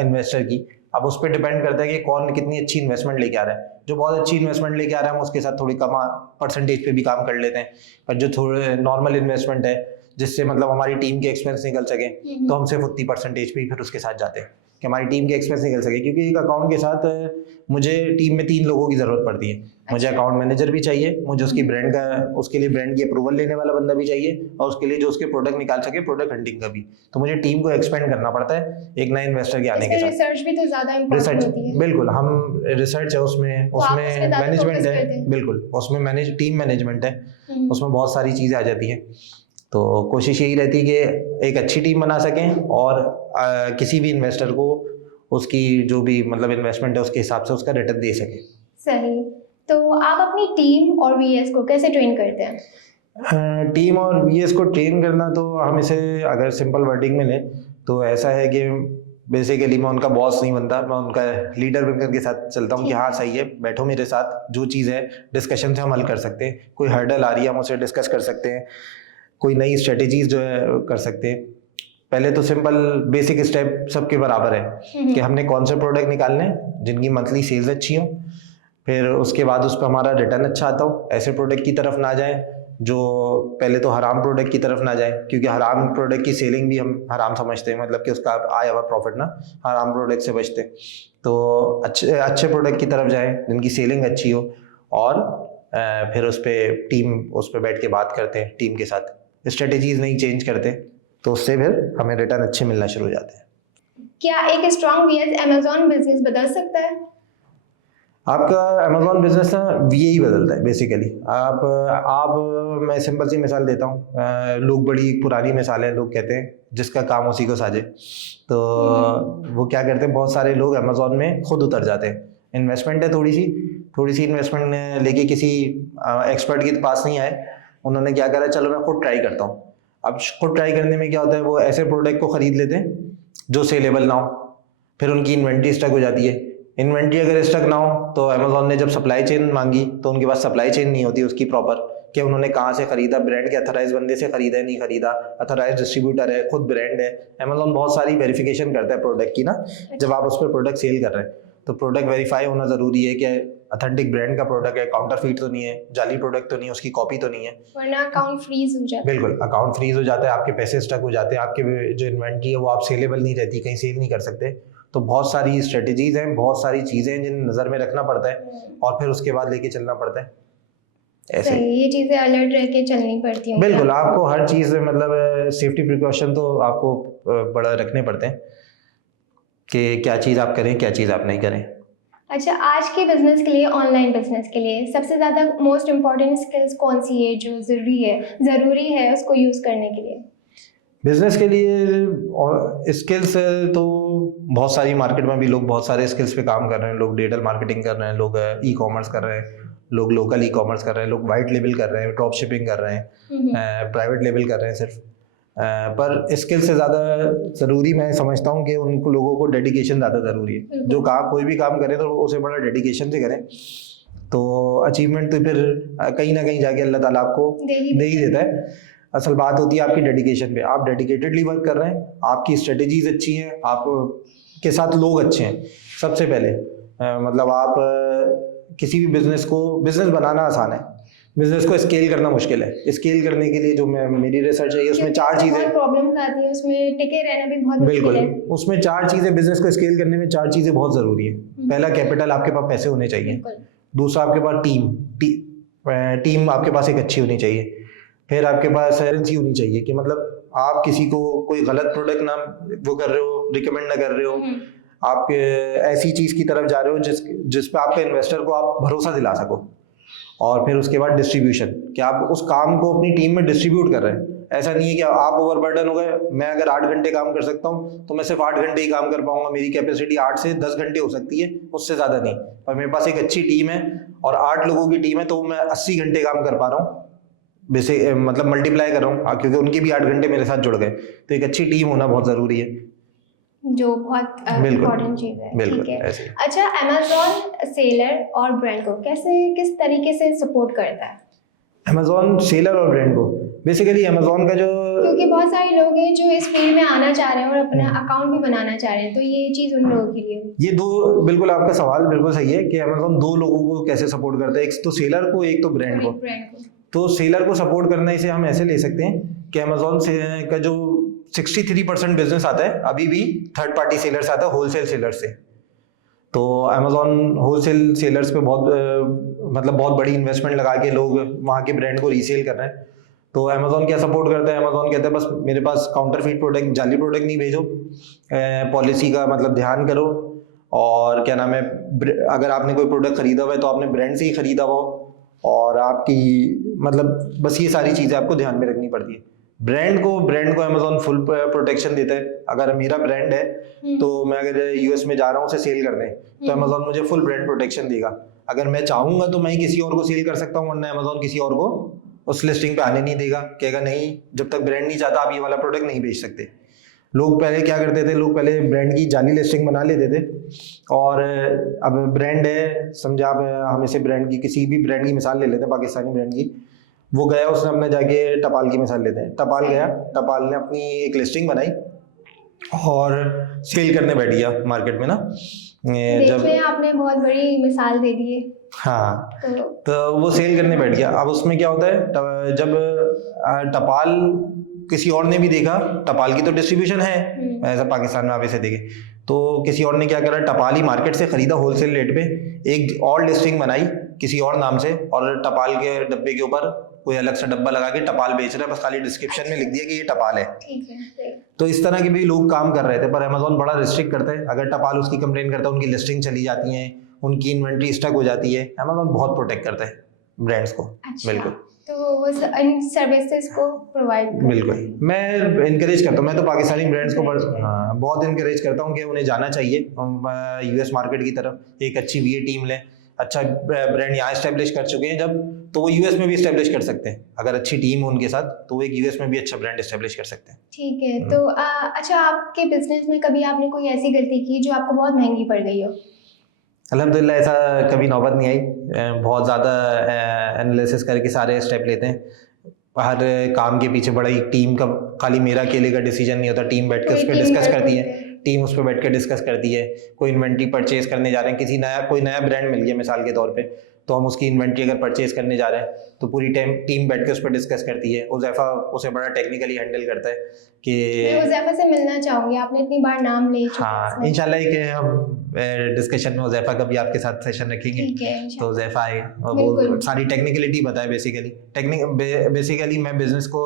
इन्वेस्टर की। अब उस पर डिपेंड करता है कि कौन कितनी अच्छी इन्वेस्टमेंट लेके आ रहा है। जो बहुत अच्छी इन्वेस्टमेंट लेके आ रहा है हम उसके साथ थोड़ी कम परसेंटेज पे भी काम कर लेते हैं, पर जो थोड़े नॉर्मल इन्वेस्टमेंट है जिससे मतलब हमारी टीम के एक्सपेंस निकल सके तो हम सिर्फ उतनी परसेंटेज पे ही फिर उसके साथ जाते हैं कि हमारी टीम के एक्सपेंस निकल सके। क्योंकि एक अकाउंट के साथ मुझे टीम में 3 लोगों की जरूरत पड़ती है। मुझे अकाउंट मैनेजर भी चाहिए, मुझे उसकी ब्रांड का, उसके लिए ब्रांड की अप्रूवल लेने वाला बंदा भी चाहिए, और उसके लिए जो उसके प्रोडक्ट निकाल सके प्रोडक्ट हंटिंग का भी। तो मुझे टीम को एक्सपेंड करना पड़ता है एक नए इन्वेस्टर के आने के साथ। रिसर्च भी तो ज्यादा इम्पोर्टेंट होती है। बिल्कुल, हम रिसर्च है उसमें मैनेजमेंट है, बिल्कुल उसमें टीम मैनेजमेंट है, उसमें बहुत सारी चीजें आ जाती हैं। तो कोशिश यही रहती है कि एक अच्छी टीम बना सकें और किसी भी इन्वेस्टर को उसकी जो भी मतलब इन्वेस्टमेंट है उसके हिसाब से उसका रिटर्न दे सके। सही। तो आप अपनी टीम और वीएस को कैसे ट्रेन करते हैं? टीम और वीएस को ट्रेन करना, तो हम इसे अगर सिंपल वर्डिंग में लें तो ऐसा है कि बेसिकली मैं उनका बॉस नहीं बनता, मैं उनका लीडर बनकर के साथ चलता हूँ कि हाँ सही है, बैठो मेरे साथ, जो चीज़ है डिस्कशन से हम हल कर सकते हैं। कोई हर्डल आ रही है हम उसे डिस्कस कर सकते हैं, कोई नई स्ट्रेटेजीज जो है कर सकते हैं। पहले तो सिंपल बेसिक स्टेप सबके बराबर है कि हमने कौन से प्रोडक्ट निकालने हैं जिनकी मंथली सेल्स अच्छी हो, फिर उसके बाद उस पर हमारा रिटर्न अच्छा आता हो। ऐसे प्रोडक्ट की तरफ ना जाए जो पहले तो हराम प्रोडक्ट की तरफ ना जाए, क्योंकि हराम प्रोडक्ट की सेलिंग भी हम हराम समझते हैं, मतलब कि उसका आया हुआ प्रॉफिट ना, हराम प्रोडक्ट से बचते। तो अच्छे प्रोडक्ट की तरफ जाए जिनकी सेलिंग अच्छी हो, और फिर उस पर टीम उस पर बैठ के बात करते हैं, टीम के साथ स्ट्रेटेजीज नहीं चेंज करते, तो उससे फिर हमें रिटर्न अच्छे मिलना शुरू हो जाते हैं। क्या एक स्ट्रॉन्ग वीएस अमेजॉन बिजनेस बदल सकता है? आपका अमेजोन बिजनेस ना वीए ही बदलता है बेसिकली। आप मैं सिंपल सी मिसाल देता हूँ, लोग बड़ी पुरानी मिसाल है, लोग कहते हैं जिसका काम उसी को साजे। तो वो क्या करते हैं, बहुत सारे लोग अमेजोन में खुद उतर जाते हैं। इन्वेस्टमेंट है थोड़ी सी इन्वेस्टमेंट लेके किसी एक्सपर्ट के पास नहीं आए, उन्होंने क्या करा, चलो मैं खुद ट्राई करता हूँ। अब खुद ट्राई करने में क्या होता है, वो ऐसे प्रोडक्ट को खरीद लेते हैं जो सेलेबल ना हो, फिर उनकी इन्वेंट्री स्टक हो जाती है। इन्वेंट्री अगर स्टक ना हो तो अमेजोन ने जब सप्लाई चेन मांगी तो उनके पास सप्लाई चेन नहीं होती उसकी प्रॉपर, कि उन्होंने कहाँ से खरीदा, ब्रांड के अथराइज बंदे से खरीदा है नहीं खरीदा, अथराइज डिस्ट्रीब्यूटर है, खुद ब्रांड है। अमेजोन बहुत सारी वेरिफिकेशन करता है प्रोडक्ट की ना, जब आप उस पर प्रोडक्ट सेल कर रहे हैं तो प्रोडक्ट वेरीफाई होना ज़रूरी है कि अथेंटिक ब्रांड का प्रोडक्ट है, काउंटरफीट तो नहीं है, जाली प्रोडक्ट तो नहीं है, उसकी कॉपी तो नहीं है, वरना अकाउंट फ्रीज हो जाता है। बिल्कुल अकाउंट फ्रीज हो जाता है, आपके पैसे स्टक हो जाते हैं, आपके जो इन्वेंट्री है वो आप सेलेबल नहीं रहती, कहीं सेल नहीं कर सकते। तो बहुत सारी स्ट्रेटजीज हैं, बहुत सारी चीज़ें हैं जिन्हें नज़र में रखना पड़ता है और फिर उसके बाद लेके चलना पड़ता है। ऐसे सही, ये चीज़ें अलर्ट रह के चलनी पड़ती हैं। बिल्कुल, आपको हर चीज़ मतलब सेफ्टी प्रिकॉशन तो आपको बड़ा रखने पड़ते हैं कि क्या चीज़ आप करें, क्या चीज़ आप नहीं करें। अच्छा, आज के बिजनेस के लिए, ऑनलाइन बिजनेस के लिए सबसे ज़्यादा मोस्ट इम्पॉर्टेंट स्किल्स कौन सी है जो ज़रूरी है उसको यूज़ करने के लिए? बिजनेस के लिए स्किल्स तो बहुत सारी, मार्केट में भी लोग बहुत सारे स्किल्स पे काम कर रहे हैं। लोग डिजिटल मार्केटिंग कर रहे हैं, लोग ई कॉमर्स कर रहे हैं, लोग लोकल ई कॉमर्स कर रहे हैं, लोग वाइट लेबल कर रहे हैं, ड्रॉप शिपिंग कर रहे हैं, प्राइवेट लेबल कर रहे हैं सिर्फ। पर स्किल से ज़्यादा ज़रूरी मैं समझता हूँ कि उन लोगों को डेडिकेशन ज़्यादा ज़रूरी है। जो कोई भी काम करें तो उसे बड़ा डेडिकेशन से करें, तो अचीवमेंट तो फिर कहीं ना कहीं जाके अल्लाह ताला आपको दे ही देता है। असल बात होती है आपकी डेडिकेशन पे, आप डेडिकेटेडली वर्क कर रहे हैं, आपकी स्ट्रेटजीज अच्छी हैं, आप के साथ लोग अच्छे हैं। सबसे पहले मतलब आप किसी भी बिजनेस बनाना आसान है, बिजनेस को स्केल करना मुश्किल है। स्केल करने के लिए जो मेरी रिसर्च है उसमें 4 चीज़ें, प्रॉब्लम्स आती हैं, उसमें टिके रहना भी बहुत मुश्किल है। बिल्कुल उसमें 4 चीज़ें, बिजनेस को स्केल करने में 4 चीज़ें बहुत ज़रूरी है। पहला, कैपिटल, आपके पास पैसे होने चाहिए। दूसरा, आपके पास टीम आपके पास एक अच्छी होनी चाहिए। फिर आपके पास एजेंसी होनी चाहिए कि मतलब आप किसी को कोई गलत प्रोडक्ट ना वो कर रहे हो, रिकमेंड ना कर रहे हो, आप ऐसी चीज़ की तरफ जा रहे हो जिस पे आपके इन्वेस्टर को आप भरोसा दिला सको। और फिर उसके बाद डिस्ट्रीब्यूशन, कि आप उस काम को अपनी टीम में डिस्ट्रीब्यूट कर रहे हैं। ऐसा नहीं है कि आप ओवरबर्डन हो गए, मैं अगर 8 घंटे काम कर सकता हूँ तो मैं सिर्फ 8 घंटे ही काम कर पाऊंगा, मेरी कैपेसिटी 8 से 10 घंटे हो सकती है, उससे ज़्यादा नहीं। पर मेरे पास एक अच्छी टीम है और 8 लोगों की टीम है तो मैं 80 घंटे काम कर पा रहा हूँ, मतलब मल्टीप्लाई कर रहा हूँ, क्योंकि उनके भी 8 घंटे मेरे साथ जुड़ गए। तो एक अच्छी टीम होना बहुत ज़रूरी है, जो बहुत इम्पोर्टेंट चीज़ है। बिल्कुल, ठीक है। ऐसे। अच्छा, अमेजोन किस तरीके से सपोर्ट करता है? अमेजोन सेलर और ब्रांड को बेसिकली, अमेजोन का जो, क्योंकि बहुत सारे लोग हैं जो इस फील्ड में आना चाह रहे हैं और अपना अकाउंट भी बनाना चाह रहे हैं, तो ये चीज़ उन लोगों के लिए। ये दो, बिल्कुल आपका सवाल बिल्कुल सही है कि अमेजोन 2 लोगों को कैसे सपोर्ट करता है, एक तो सेलर को, एक तो ब्रांड को। तो सेलर को सपोर्ट करना, इसे हम ऐसे ले सकते हैं कि अमेजोन से का जो 63% बिजनेस आता है अभी भी थर्ड पार्टी सेलर से आता है, होलसेल सेलर से। तो अमेजोन होलसेल सेलर्स पे बहुत बड़ी इन्वेस्टमेंट लगा के लोग वहाँ के ब्रांड को रीसेल कर रहे हैं। तो अमेजोन क्या सपोर्ट करता है, अमेजोन कहता है बस मेरे पास काउंटरफीट प्रोडक्ट, जाली प्रोडक्ट नहीं भेजो, पॉलिसी का मतलब ध्यान करो, और क्या नाम है, अगर आपने कोई प्रोडक्ट खरीदा हुआ है तो आपने ब्रांड से ही खरीदा हुआ, और आपकी मतलब बस ये सारी चीज़ें आपको ध्यान में रखनी पड़ती है। ब्रांड को अमेजोन फुल प्रोटेक्शन देता है। अगर मेरा ब्रांड है तो मैं अगर यूएस में जा रहा हूँ उसे सेल करने, तो अमेजोन मुझे फुल ब्रांड प्रोटेक्शन देगा। अगर मैं चाहूँगा तो मैं किसी और को सेल कर सकता हूँ, वरना अमेजोन किसी और को उस लिस्टिंग पे आने नहीं देगा, कहेगा नहीं, जब तक ब्रांड नहीं चाहता आप ये वाला प्रोडक्ट नहीं बेच सकते। लोग पहले क्या करते थे, लोग पहले ब्रांड की जाली लिस्टिंग बना लेते थे, और अब ब्रांड है, समझा आप, हम इसे ब्रांड की, किसी भी ब्रांड की मिसाल ले लेते हैं, पाकिस्तानी ब्रांड की, वो गया, उसने अपने जाके टपाल की मिसाल लेते हैं, टपाल गया, टपाल ने अपनी एक लिस्टिंग बनाई और सेल करने बैठ गया मार्केट में ना। जब आपने बहुत बड़ी मिसाल दे दी है। हाँ, तो वो सेल करने बैठ गया। अब उसमें क्या होता है, जब टपाल किसी और ने भी देखा, टपाल की तो डिस्ट्रीब्यूशन है, ऐसा पाकिस्तान में आप इसे देखें, तो किसी और ने क्या करा, टपाल ही मार्केट से खरीदा होलसेल रेट पे, एक और लिस्टिंग बनाई किसी और नाम से, और टपाल के डब्बे के ऊपर कोई अलग सा डब्बा लगा के टपाल बेच रहा है, बस खाली डिस्क्रिप्शन में लिख दिया कि ये टपाल है। ठीक है। तो इस तरह के भी लोग काम कर रहे थे, पर अमेजोन बड़ा रिस्ट्रिक्ट करता है। अगर टपाल उसकी कंप्लेन करता है, उनकी लिस्टिंग चली जाती हैं, उनकी इन्वेंट्री स्टक हो जाती है, अमेजोन बहुत प्रोटेक्ट करता है ब्रांड्स को। अच्छा, बिल्कुल तो वो इन सर्विसेज को प्रोवाइड बिल्कुल, मैं इनकरेज करता हूँ, मैं तो पाकिस्तानी ब्रांड्स को Encourage हाँ बहुत इनकरेज करता हूँ कि उन्हें जाना चाहिए यूएस मार्केट की तरफ, एक अच्छी वीए टीम लें, अच्छा ब्रांड यहाँ इस्टेब्लिश कर चुके हैं जब, तो वो यूएस में भी इस्टेब्लिश कर सकते हैं, अगर अच्छी टीम हो उनके साथ तो वो एक यूएस में भी अच्छा ब्रांड इस्टेब्लिश कर सकते हैं। ठीक है। तो अच्छा, आपके बिजनेस में कभी आपने कोई ऐसी गलती की जो आपको बहुत महंगी पड़ गई हो? अल्हम्दुलिल्लाह ऐसा कभी नौबत नहीं आई, बहुत ज़्यादा एनालिसिस करके सारे स्टेप लेते हैं, हर काम के पीछे बड़ा ही टीम का, खाली मेरा अकेले का डिसीजन नहीं होता, टीम बैठ के उस पर डिस्कस करती है, टीम उस पर बैठ के डिस्कस करती है। कोई इन्वेंट्री परचेज करने जा रहे हैं, कोई नया ब्रांड मिल गया मिसाल के तौर पे, तो हम उसकी इन्वेंट्री अगर परचेज करने जा रहे हैं तो पूरी टीम बैठ के उस पर डिस्कस करती है। उज़ैफ़ा उसे बड़ा टेक्निकली हैंडल करता है कि मैं उज़ैफ़ा से मिलना चाहूँगी, आपने इतनी बार नाम ले चुके हैं हाँ इसमें। इंशाल्लाह कि हम डिस्कशन में उज़ैफ़ा का भी आपके साथ सेशन रखेंगे, ठीक है तो इंशाल्लाह। उज़ैफ़ा आए और बिल्कुल। वो सारी टेक्निकलिटी बताए। बेसिकली मैं बिजनेस को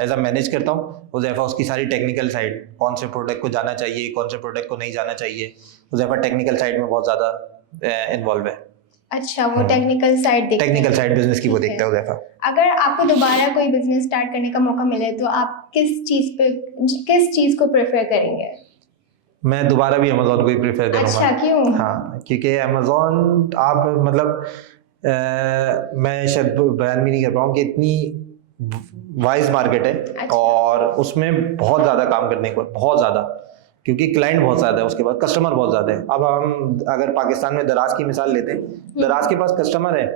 एज अ मैनेज करता हूँ, उज़ैफ़ा उसकी सारी टेक्निकल साइड, कौन से प्रोडक्ट को जाना चाहिए, कौन से प्रोडक्ट को नहीं जाना चाहिए, उज़ैफ़ा टेक्निकल साइड में बहुत ज़्यादा इन्वॉल्व है। अच्छा, वो टेक्निकल साइड देखते हैं। टेक्निकल साइड बिजनेस की वो ठीक देखता है उज़ैफ़ा। अगर आपको दोबारा कोई बिजनेस स्टार्ट करने का मौका मिले तो आप किस चीज़ को प्रेफर करेंगे? मैं दोबारा भी अमेज़ॉन को ही प्रेफर करूँगा। अच्छा, क्यों? हाँ, क्योंकि अमेज़ॉन आप मतलब मैं शायद बयान भी नहीं कर पाऊँ कि इतनी वाइज मार्केट है, अच्छा। और उसमें बहुत ज़्यादा काम करने को, बहुत ज़्यादा, क्योंकि क्लाइंट बहुत ज़्यादा है, उसके बाद कस्टमर बहुत ज़्यादा है। अब हम अगर पाकिस्तान में दराज की मिसाल लेते हैं, दराज के पास कस्टमर है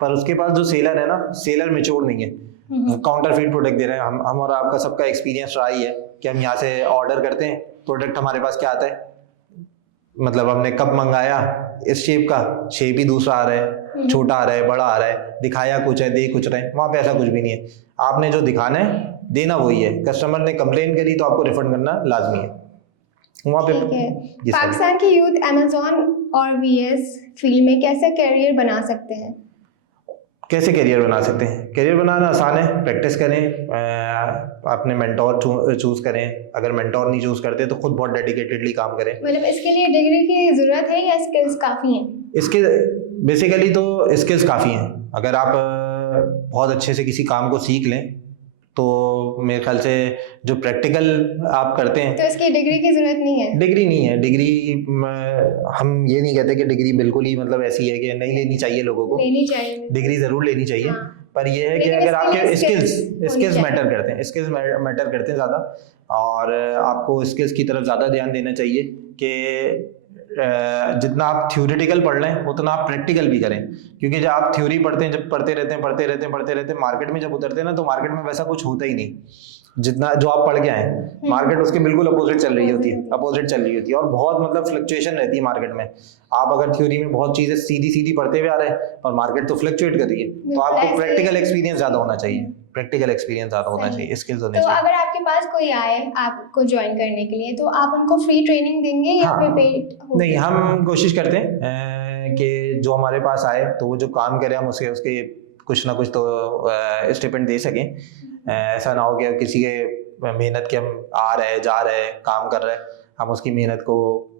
पर उसके पास जो सेलर है ना, सेलर मैच्योर नहीं है, वो काउंटरफीट प्रोडक्ट दे रहे हैं। हम और आपका सबका एक्सपीरियंस रहा ही है कि हम यहाँ से ऑर्डर करते हैं, प्रोडक्ट हमारे पास क्या आता है, मतलब हमने कब मंगाया, इस शेप का, शेप ही दूसरा आ रहा है, छोटा आ रहा है, बड़ा आ रहा है, दिखाया कुछ है, दे कुछ रहे हैं। वहाँ पे ऐसा कुछ भी नहीं है, आपने जो दिखाना है देना वही है। कस्टमर ने कंप्लेन करी तो आपको रिफंड करना लाजमी है। वहाँ पे ठीक है। पाकिस्तान की यूथ अमेज़ॉन और वीएस फील्ड में कैसे करियर बना सकते हैं? कैसे करियर बना सकते हैं? करियर बनाना आसान है, प्रैक्टिस करें, अपने मेंटोर चूज़ करें, अगर मेंटोर नहीं चूज़ करते तो खुद बहुत डेडिकेटेडली काम करें। मतलब इसके लिए डिग्री की ज़रूरत है या स्किल्स काफ़ी हैं? इसके बेसिकली तो स्किल्स काफ़ी हैं। अगर आप बहुत अच्छे से किसी काम को सीख लें तो मेरे ख्याल से जो प्रैक्टिकल आप करते हैं, तो इसकी डिग्री की ज़रूरत नहीं है? डिग्री नहीं है। डिग्री हम ये नहीं कहते कि डिग्री बिल्कुल ही मतलब ऐसी है कि नहीं लेनी चाहिए लोगों को, लेनी चाहिए। डिग्री ज़रूर लेनी चाहिए। हाँ। पर यह है कि लेकिन अगर आपके इसके लिए स्किल्स skills मैटर करते हैं, स्किल्स मैटर करते हैं ज़्यादा, और आपको स्किल्स की तरफ ज़्यादा ध्यान देना चाहिए कि जितना आप थ्योरेटिकल पढ़ लें उतना आप प्रैक्टिकल भी करें। क्योंकि जब आप थ्योरी पढ़ते हैं, जब पढ़ते रहते हैं, मार्केट में जब उतरते हैं ना, तो मार्केट में वैसा कुछ होता ही नहीं जितना जो आप पढ़ के आए। मार्केट उसके बिल्कुल अपोजिट चल रही होती है, और बहुत मतलब फ्लक्चुएशन रहती है मार्केट में। आप अगर थ्योरी में बहुत चीज़ें सीधी पढ़ते हुए आ रहे हैं और मार्केट तो फ्लक्चुएट कर रही है, तो आपको प्रैक्टिकल एक्सपीरियंस ज़्यादा होना चाहिए, स्किल्स होने तो चाहिए। अगर आपके पास कोई आए आपको ज्वाइन करने के लिए, तो आप उनको फ्री ट्रेनिंग देंगे या हाँ। फिर पेड? नहीं, हम कोशिश करते हैं कि जो हमारे पास आए तो वो जो काम करे हम उसके कुछ ना कुछ तो स्टिपेंड दे सकें। ऐसा ना हो कि किसी के मेहनत के हम आ रहे जा रहे काम कर रहे, हम उसकी मेहनत को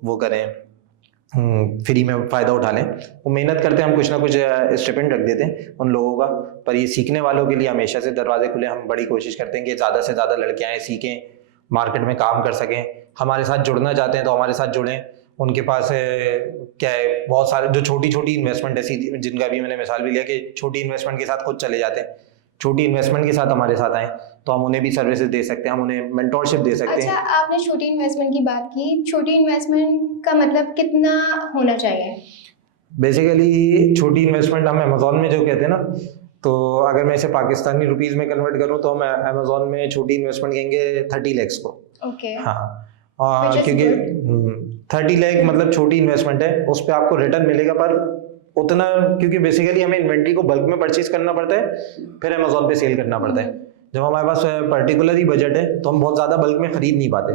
वो करें, फ्री में फ़ायदा उठा लें। वो मेहनत करते हैं, हम कुछ ना कुछ स्टिपेंड रख देते हैं उन लोगों का। पर ये सीखने वालों के लिए हमेशा से दरवाजे खुले, हम बड़ी कोशिश करते हैं कि ज़्यादा से ज़्यादा लड़के आएँ, सीखें, मार्केट में काम कर सकें, हमारे साथ जुड़ना चाहते हैं तो हमारे साथ जुड़ें। उनके पास क्या है, बहुत सारे जो छोटी इन्वेस्टमेंट है, सीधी, जिनका भी मैंने मिसाल भी लिया कि छोटी इन्वेस्टमेंट के साथ खुद चले जाते हैं, छोटी इन्वेस्टमेंट के साथ हमारे साथ आए तो हम उन्हें भी सर्विसेज दे सकते हैं, हम उन्हें मेंटोरशिप दे सकते अच्छा, हैं। आपने छोटी इन्वेस्टमेंट की बात की, छोटी इन्वेस्टमेंट का मतलब कितना होना चाहिए? बेसिकली छोटी इन्वेस्टमेंट हम अमेज़ॉन में जो कहते हैं ना, तो अगर मैं इसे पाकिस्तानी रुपीज़ में कन्वर्ट करूँ तो हम अमेज़ॉन में छोटी इन्वेस्टमेंट कहेंगे 30 lakhs को। ओके। हाँ, Which is क्योंकि 30 लाख मतलब छोटी इन्वेस्टमेंट है, उस पर आपको रिटर्न मिलेगा पर उतना, क्योंकि बेसिकली हमें इन्वेंट्री को बल्क में परचेज करना पड़ता है, फिर अमेज़ॉन पे सेल करना पड़ता है। जब हमारे पास पर्टिकुलर ही बजट है तो हम बहुत ज़्यादा बल्क में ख़रीद नहीं पाते।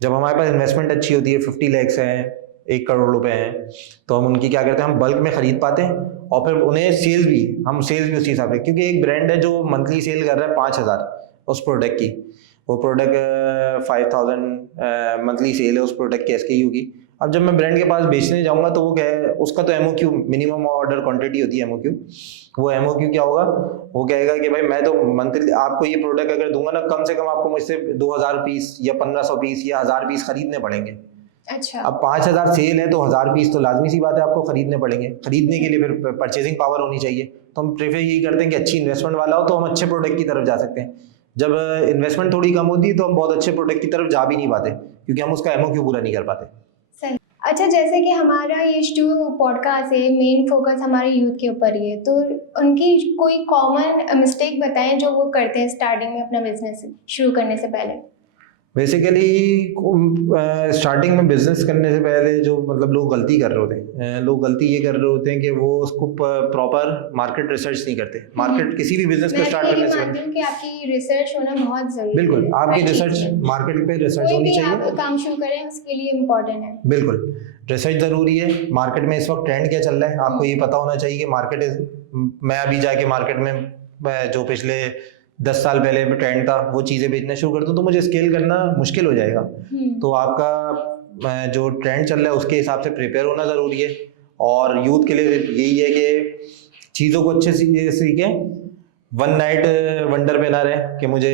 जब हमारे पास इन्वेस्टमेंट अच्छी होती है, 50 lakhs हैं, 1 करोड़ रुपए हैं, तो हम उनकी क्या करते हैं, हम बल्क में ख़रीद पाते हैं और फिर उन्हें सेल्स भी उसी हिसाब से, क्योंकि एक ब्रांड है जो मंथली सेल कर रहा है 5,000 उस प्रोडक्ट की, वो प्रोडक्ट 5,000 मंथली सेल है उस प्रोडक्ट के SKU की। अब जब मैं ब्रांड के पास बेचने जाऊंगा तो वो क्या है, उसका तो एमओक्यू, मिनिमम ऑर्डर क्वांटिटी होती है एमओक्यू। वो एमओक्यू क्या होगा, वो कहेगा कि भाई मैं तो मंथली आपको ये प्रोडक्ट अगर दूंगा ना, कम से कम आपको मुझसे 2000 पीस या 1500 पीस या 1000 पीस खरीदने पड़ेंगे। अच्छा। अब 5000 सेल है तो 1000 पीस तो लाजमी सी बात है आपको खरीदने पड़ेंगे। खरीदने के लिए फिर परचेजिंग पावर होनी चाहिए, तो हम प्रेफर यही करते हैं कि अच्छी इन्वेस्टमेंट वाला हो तो हम अच्छे प्रोडक्ट की तरफ जा सकते हैं। जब इन्वेस्टमेंट थोड़ी कम होती है तो हम बहुत अच्छे प्रोडक्ट की तरफ जा भी नहीं पाते, क्योंकि हम उसका एमओक्यू पूरा नहीं कर पाते। सही। अच्छा, जैसे कि हमारा ये जो पॉडकास्ट है मेन फोकस हमारे यूथ के ऊपर ही है, तो उनकी कोई कॉमन मिस्टेक बताएं जो वो करते हैं स्टार्टिंग में अपना बिजनेस शुरू करने से पहले। बेसिकली स्टार्टिंग में बिजनेस करने से पहले जो मतलब लोग गलती कर रहे होते हैं, लोग गलती ये कर रहे होते हैं कि वो उसको प्रॉपर मार्केट रिसर्च नहीं करते। मार्केट किसी भी बिजनेस को स्टार्ट करने से मानती हूँ कि आपकी रिसर्च होना बहुत जरूरी है। बिल्कुल, आपकी रिसर्च मार्केट पे रिसर्च होनी चाहिए। आप काम शुरू करें उसके लिए इम्पोर्टेंट है। बिल्कुल, रिसर्च जरूरी है। मार्केट में इस वक्त ट्रेंड क्या चल रहा है आपको ये पता होना चाहिए कि मार्केट, मैं अभी जाके मार्केट में जो पिछले 10 साल पहले ट्रेंड था वो चीज़ें बेचना शुरू कर दूँ तो मुझे स्केल करना मुश्किल हो जाएगा। तो आपका जो ट्रेंड चल रहा है उसके हिसाब से प्रिपेयर होना ज़रूरी है। और यूथ के लिए यही है कि चीज़ों को अच्छे से सीखें, वन नाइट वंडर पे ना रहे कि मुझे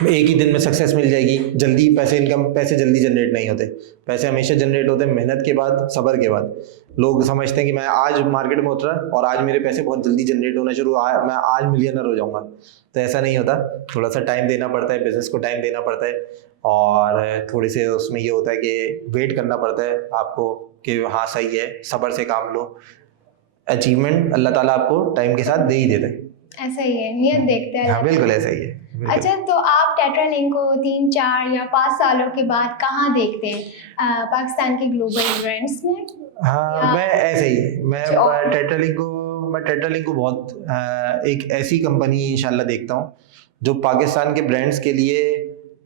एक ही दिन में सक्सेस मिल जाएगी। जल्दी पैसे जल्दी जनरेट नहीं होते। पैसे हमेशा जनरेट होते हैं मेहनत के बाद, सब्र के बाद। लोग समझते हैं कि मैं आज मार्केट में उतरा और आज मेरे पैसे बहुत जल्दी जनरेट होना शुरू, मैं आज मिलियनर हो जाऊंगा, तो ऐसा नहीं होता। थोड़ा सा टाइम देना पड़ता है, बिजनेस को टाइम देना पड़ता है, और थोड़ी से उसमें ये होता है कि वेट करना पड़ता है आपको कि हाँ सही है, सब्र से काम लो। अचीवमेंट अल्लाह ताला आपको टाइम के साथ दे ही देते हैं। ऐसा ही है, नियत देखते हैं। हाँ बिल्कुल ऐसा ही है। अच्छा, तो आप टेट्रालिंक को 3, 4 या 5 सालों के बाद कहाँ देखते हैं? पाकिस्तान के ग्लोबल ब्रांड्स में? हाँ मैं ऐसे ही, मैं टेट्रालिंक को बहुत एक ऐसी कंपनी इंशाल्लाह देखता हूँ जो पाकिस्तान के ब्रांड्स के लिए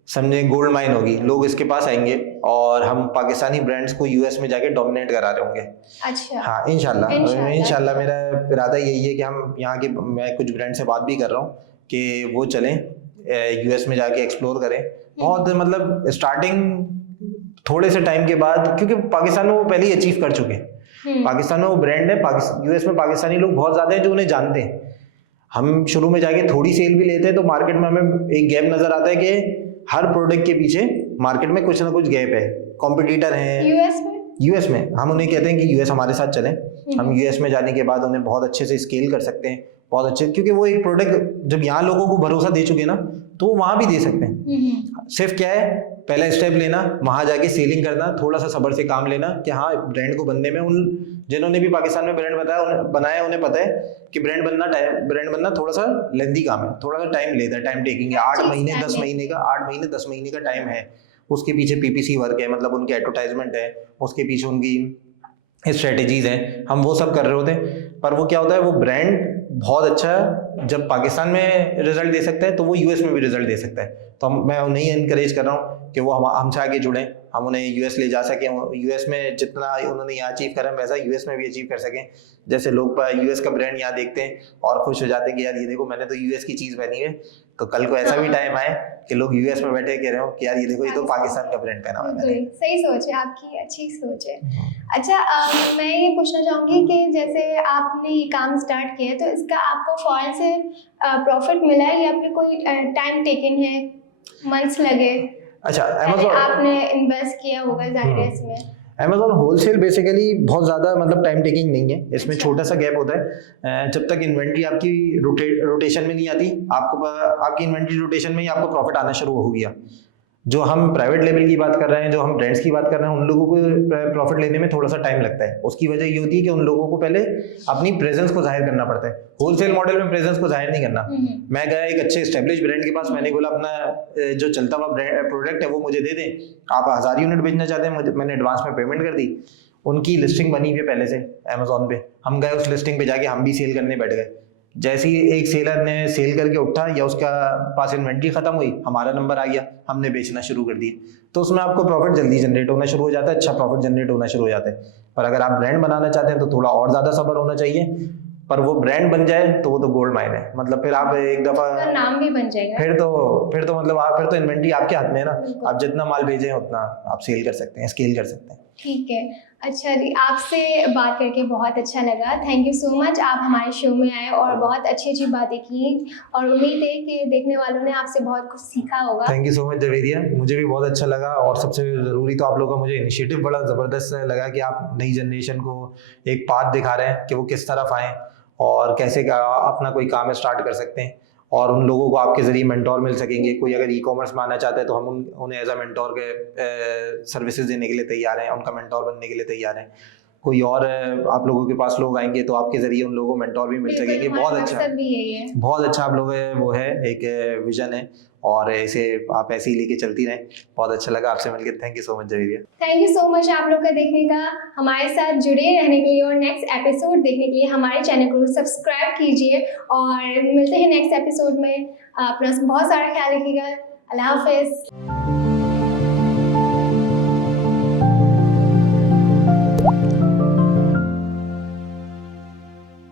समझे गोल्ड माइन होगी। लोग इसके पास आएंगे और हम पाकिस्तानी ब्रांड्स को यूएस में जाके डोमिनेट करा रहे होंगे। अच्छा। हाँ इंशाल्लाह मेरा इरादा यही है कि हम यहाँ के, मैं कुछ ब्रांड से बात भी कर रहा हूँ कि वो चलें यूएस में जाके एक्सप्लोर करें। बहुत मतलब स्टार्टिंग थोड़े से टाइम के बाद, क्योंकि पाकिस्तान में वो पहले ही अचीव कर चुके हैं। पाकिस्तान में वो ब्रांड है, यूएस में पाकिस्तानी लोग बहुत ज्यादा हैं जो उन्हें जानते हैं। हम शुरू में जाके थोड़ी सेल भी लेते हैं तो मार्केट में हमें एक गैप नजर आता है कि हर प्रोडक्ट के पीछे मार्केट में कुछ ना कुछ गैप है, कॉम्पिटिटर हैं। यूएस में हम उन्हें कहते हैं कि यूएस हमारे साथ चलें। हम यूएस में जाने के बाद उन्हें बहुत अच्छे से स्केल कर सकते हैं, बहुत अच्छे, क्योंकि वो एक प्रोडक्ट जब यहाँ लोगों को भरोसा दे चुके ना तो वो वहां भी दे सकते हैं। सिर्फ क्या है, पहला स्टेप लेना, वहां जाके सेलिंग करना, थोड़ा सा सब्र से काम लेना कि हाँ ब्रांड को बनने में, उन जिन्होंने भी पाकिस्तान में ब्रांड बनाया उन्हें पता है कि ब्रांड बनना थोड़ा सा लेंथी काम है, थोड़ा सा टाइम लेता है, टाइम टेकिंग है। 8 महीने 10 महीने का टाइम है। उसके पीछे पीपीसी वर्क है, मतलब उनके एडवर्टाइजमेंट है, उसके पीछे उनकी स्ट्रेटेजीज हैं, हम वो सब कर रहे होते हैं। पर वो क्या होता है, वो ब्रांड बहुत अच्छा जब पाकिस्तान में रिजल्ट दे सकता है तो वो यूएस में भी रिजल्ट दे सकता है। तो मैं उन्हें इनकरेज कर रहा हूँ कि वो हमसे आगे जुड़ें, हम उन्हें यूएस ले जा सकें, यूएस में जितना उन्होंने यहाँ अचीव करा वैसा यूएस में भी अचीव कर सकें। जैसे लोग यूएस का ब्रांड यहाँ देखते हैं और खुश हो जाते हैं कि यार ये देखो मैंने तो यूएस की चीज़ पहनी है, तो कल को ऐसा भी टाइम आए कि लोग यूएस में बैठे कह रहे हो कि यार ये देखो ये तो पाकिस्तान का ब्रांड पहना हुआ है। सही सोच है आपकी, अच्छी सोच है। अच्छा, मैं ये पूछना चाहूँगी कि जैसे आपने ये काम स्टार्ट किया तो इसका आपको फौरन से प्रॉफिट मिला है या फिर कोई टाइम टेकन है, मंथ्स लगे? अच्छा, अमेज़न आपने इन्वेस्ट किया होगा जाहिर है इसमें। अमेज़न होलसेल बेसिकली बहुत ज़्यादा मतलब टाइम टेकिंग नहीं है, इसमें छोटा सा गैप होता है। जब तक इन्वेंट्री आपकी रोटेशन में नहीं आती, आपकी इन्वेंट्री रोटेशन में ही आपको प्रॉफिट आना शुरू हो गया। जो हम प्राइवेट लेवल की बात कर रहे हैं, जो हम ब्रांड्स की बात कर रहे हैं, उन लोगों को प्रॉफिट लेने में थोड़ा सा टाइम लगता है। उसकी वजह ये होती है कि उन लोगों को पहले अपनी प्रेजेंस को जाहिर करना पड़ता है। होलसेल मॉडल में प्रेजेंस को जाहिर नहीं करना। मैं गया एक अच्छे एस्टेब्लिश ब्रांड के पास, मैंने बोला अपना जो चलता हुआ प्रोडक्ट है वो मुझे दे दें, आप 1000 यूनिट बेचना चाहते हैं, मैंने एडवांस में पेमेंट कर दी। उनकी लिस्टिंग बनी हुई है पहले से अमेज़न पे, हम गए उस लिस्टिंग पे जाके हम भी सेल करने बैठ गए। जैसे ही एक सेलर ने सेल करके उठा या उसका पास इन्वेंट्री खत्म हुई, हमारा नंबर आ गया, हमने बेचना शुरू कर दिया। तो उसमें आपको प्रॉफिट जल्दी जनरेट होना शुरू हो जाता है, अच्छा प्रॉफिट जनरेट होना शुरू हो जाता है। पर अगर आप ब्रांड बनाना चाहते हैं तो थोड़ा और ज़्यादा सब्र होना चाहिए। पर वो ब्रांड बन जाए तो वो तो गोल्ड माइन है। मतलब फिर आप एक उसका दफा नाम भी बन जाएगा। फिर तो मतलब आप फिर तो इन्वेंट्री आपके हाथ में है ना, बिल्कुल। आप जितना माल भेजें उतना आप सेल कर सकते हैं, स्केल कर सकते हैं। ठीक है। अच्छा जी, आपसे बात करके बहुत अच्छा लगा। थैंक यू सो मच, आप हमारे शो में आए और बहुत अच्छी अच्छी बातें की, और उम्मीद है कि देखने वालों ने आपसे बहुत कुछ सीखा होगा। Thank you so much Javeria, मुझे भी बहुत अच्छा लगा। और सबसे ज़रूरी तो आप लोगों का मुझे इनिशिएटिव बड़ा ज़बरदस्त लगा कि आप नई जनरेशन को एक पाथ दिखा रहे हैं कि वो किस तरफ आएँ और कैसे अपना कोई काम स्टार्ट कर सकते हैं, और उन लोगों को आपके ज़रिए मेंटोर मिल सकेंगे। कोई अगर ई-कॉमर्स में आना चाहता है तो हम उन्हें एज अ मेंटोर के सर्विसेज देने के लिए तैयार हैं, उनका मेंटोर बनने के लिए तैयार हैं। कोई और आप लोगों के पास लोग आएंगे तो आपके ज़रिए उन लोगों को मेंटोर भी मिल बिल्कुल, सकेंगे। हमारा बहुत अच्छा, मकसद भी यही है। बहुत अच्छा आप लोग वो है एक विजन है, और ऐसे आप ऐसे ही लेके चलती रहें। बहुत अच्छा लगा आपसे मिलकर। Thank you so much Javeria. Thank you so much आप लोग का देखने का, हमारे साथ जुड़े रहने के लिए, और नेक्स्ट एपिसोड देखने के लिए हमारे चैनल को सब्सक्राइब कीजिए, और मिलते हैं नेक्स्ट एपिसोड में। अपना बहुत सारा ख्याल रखिएगा। अल्लाह हाफिज़।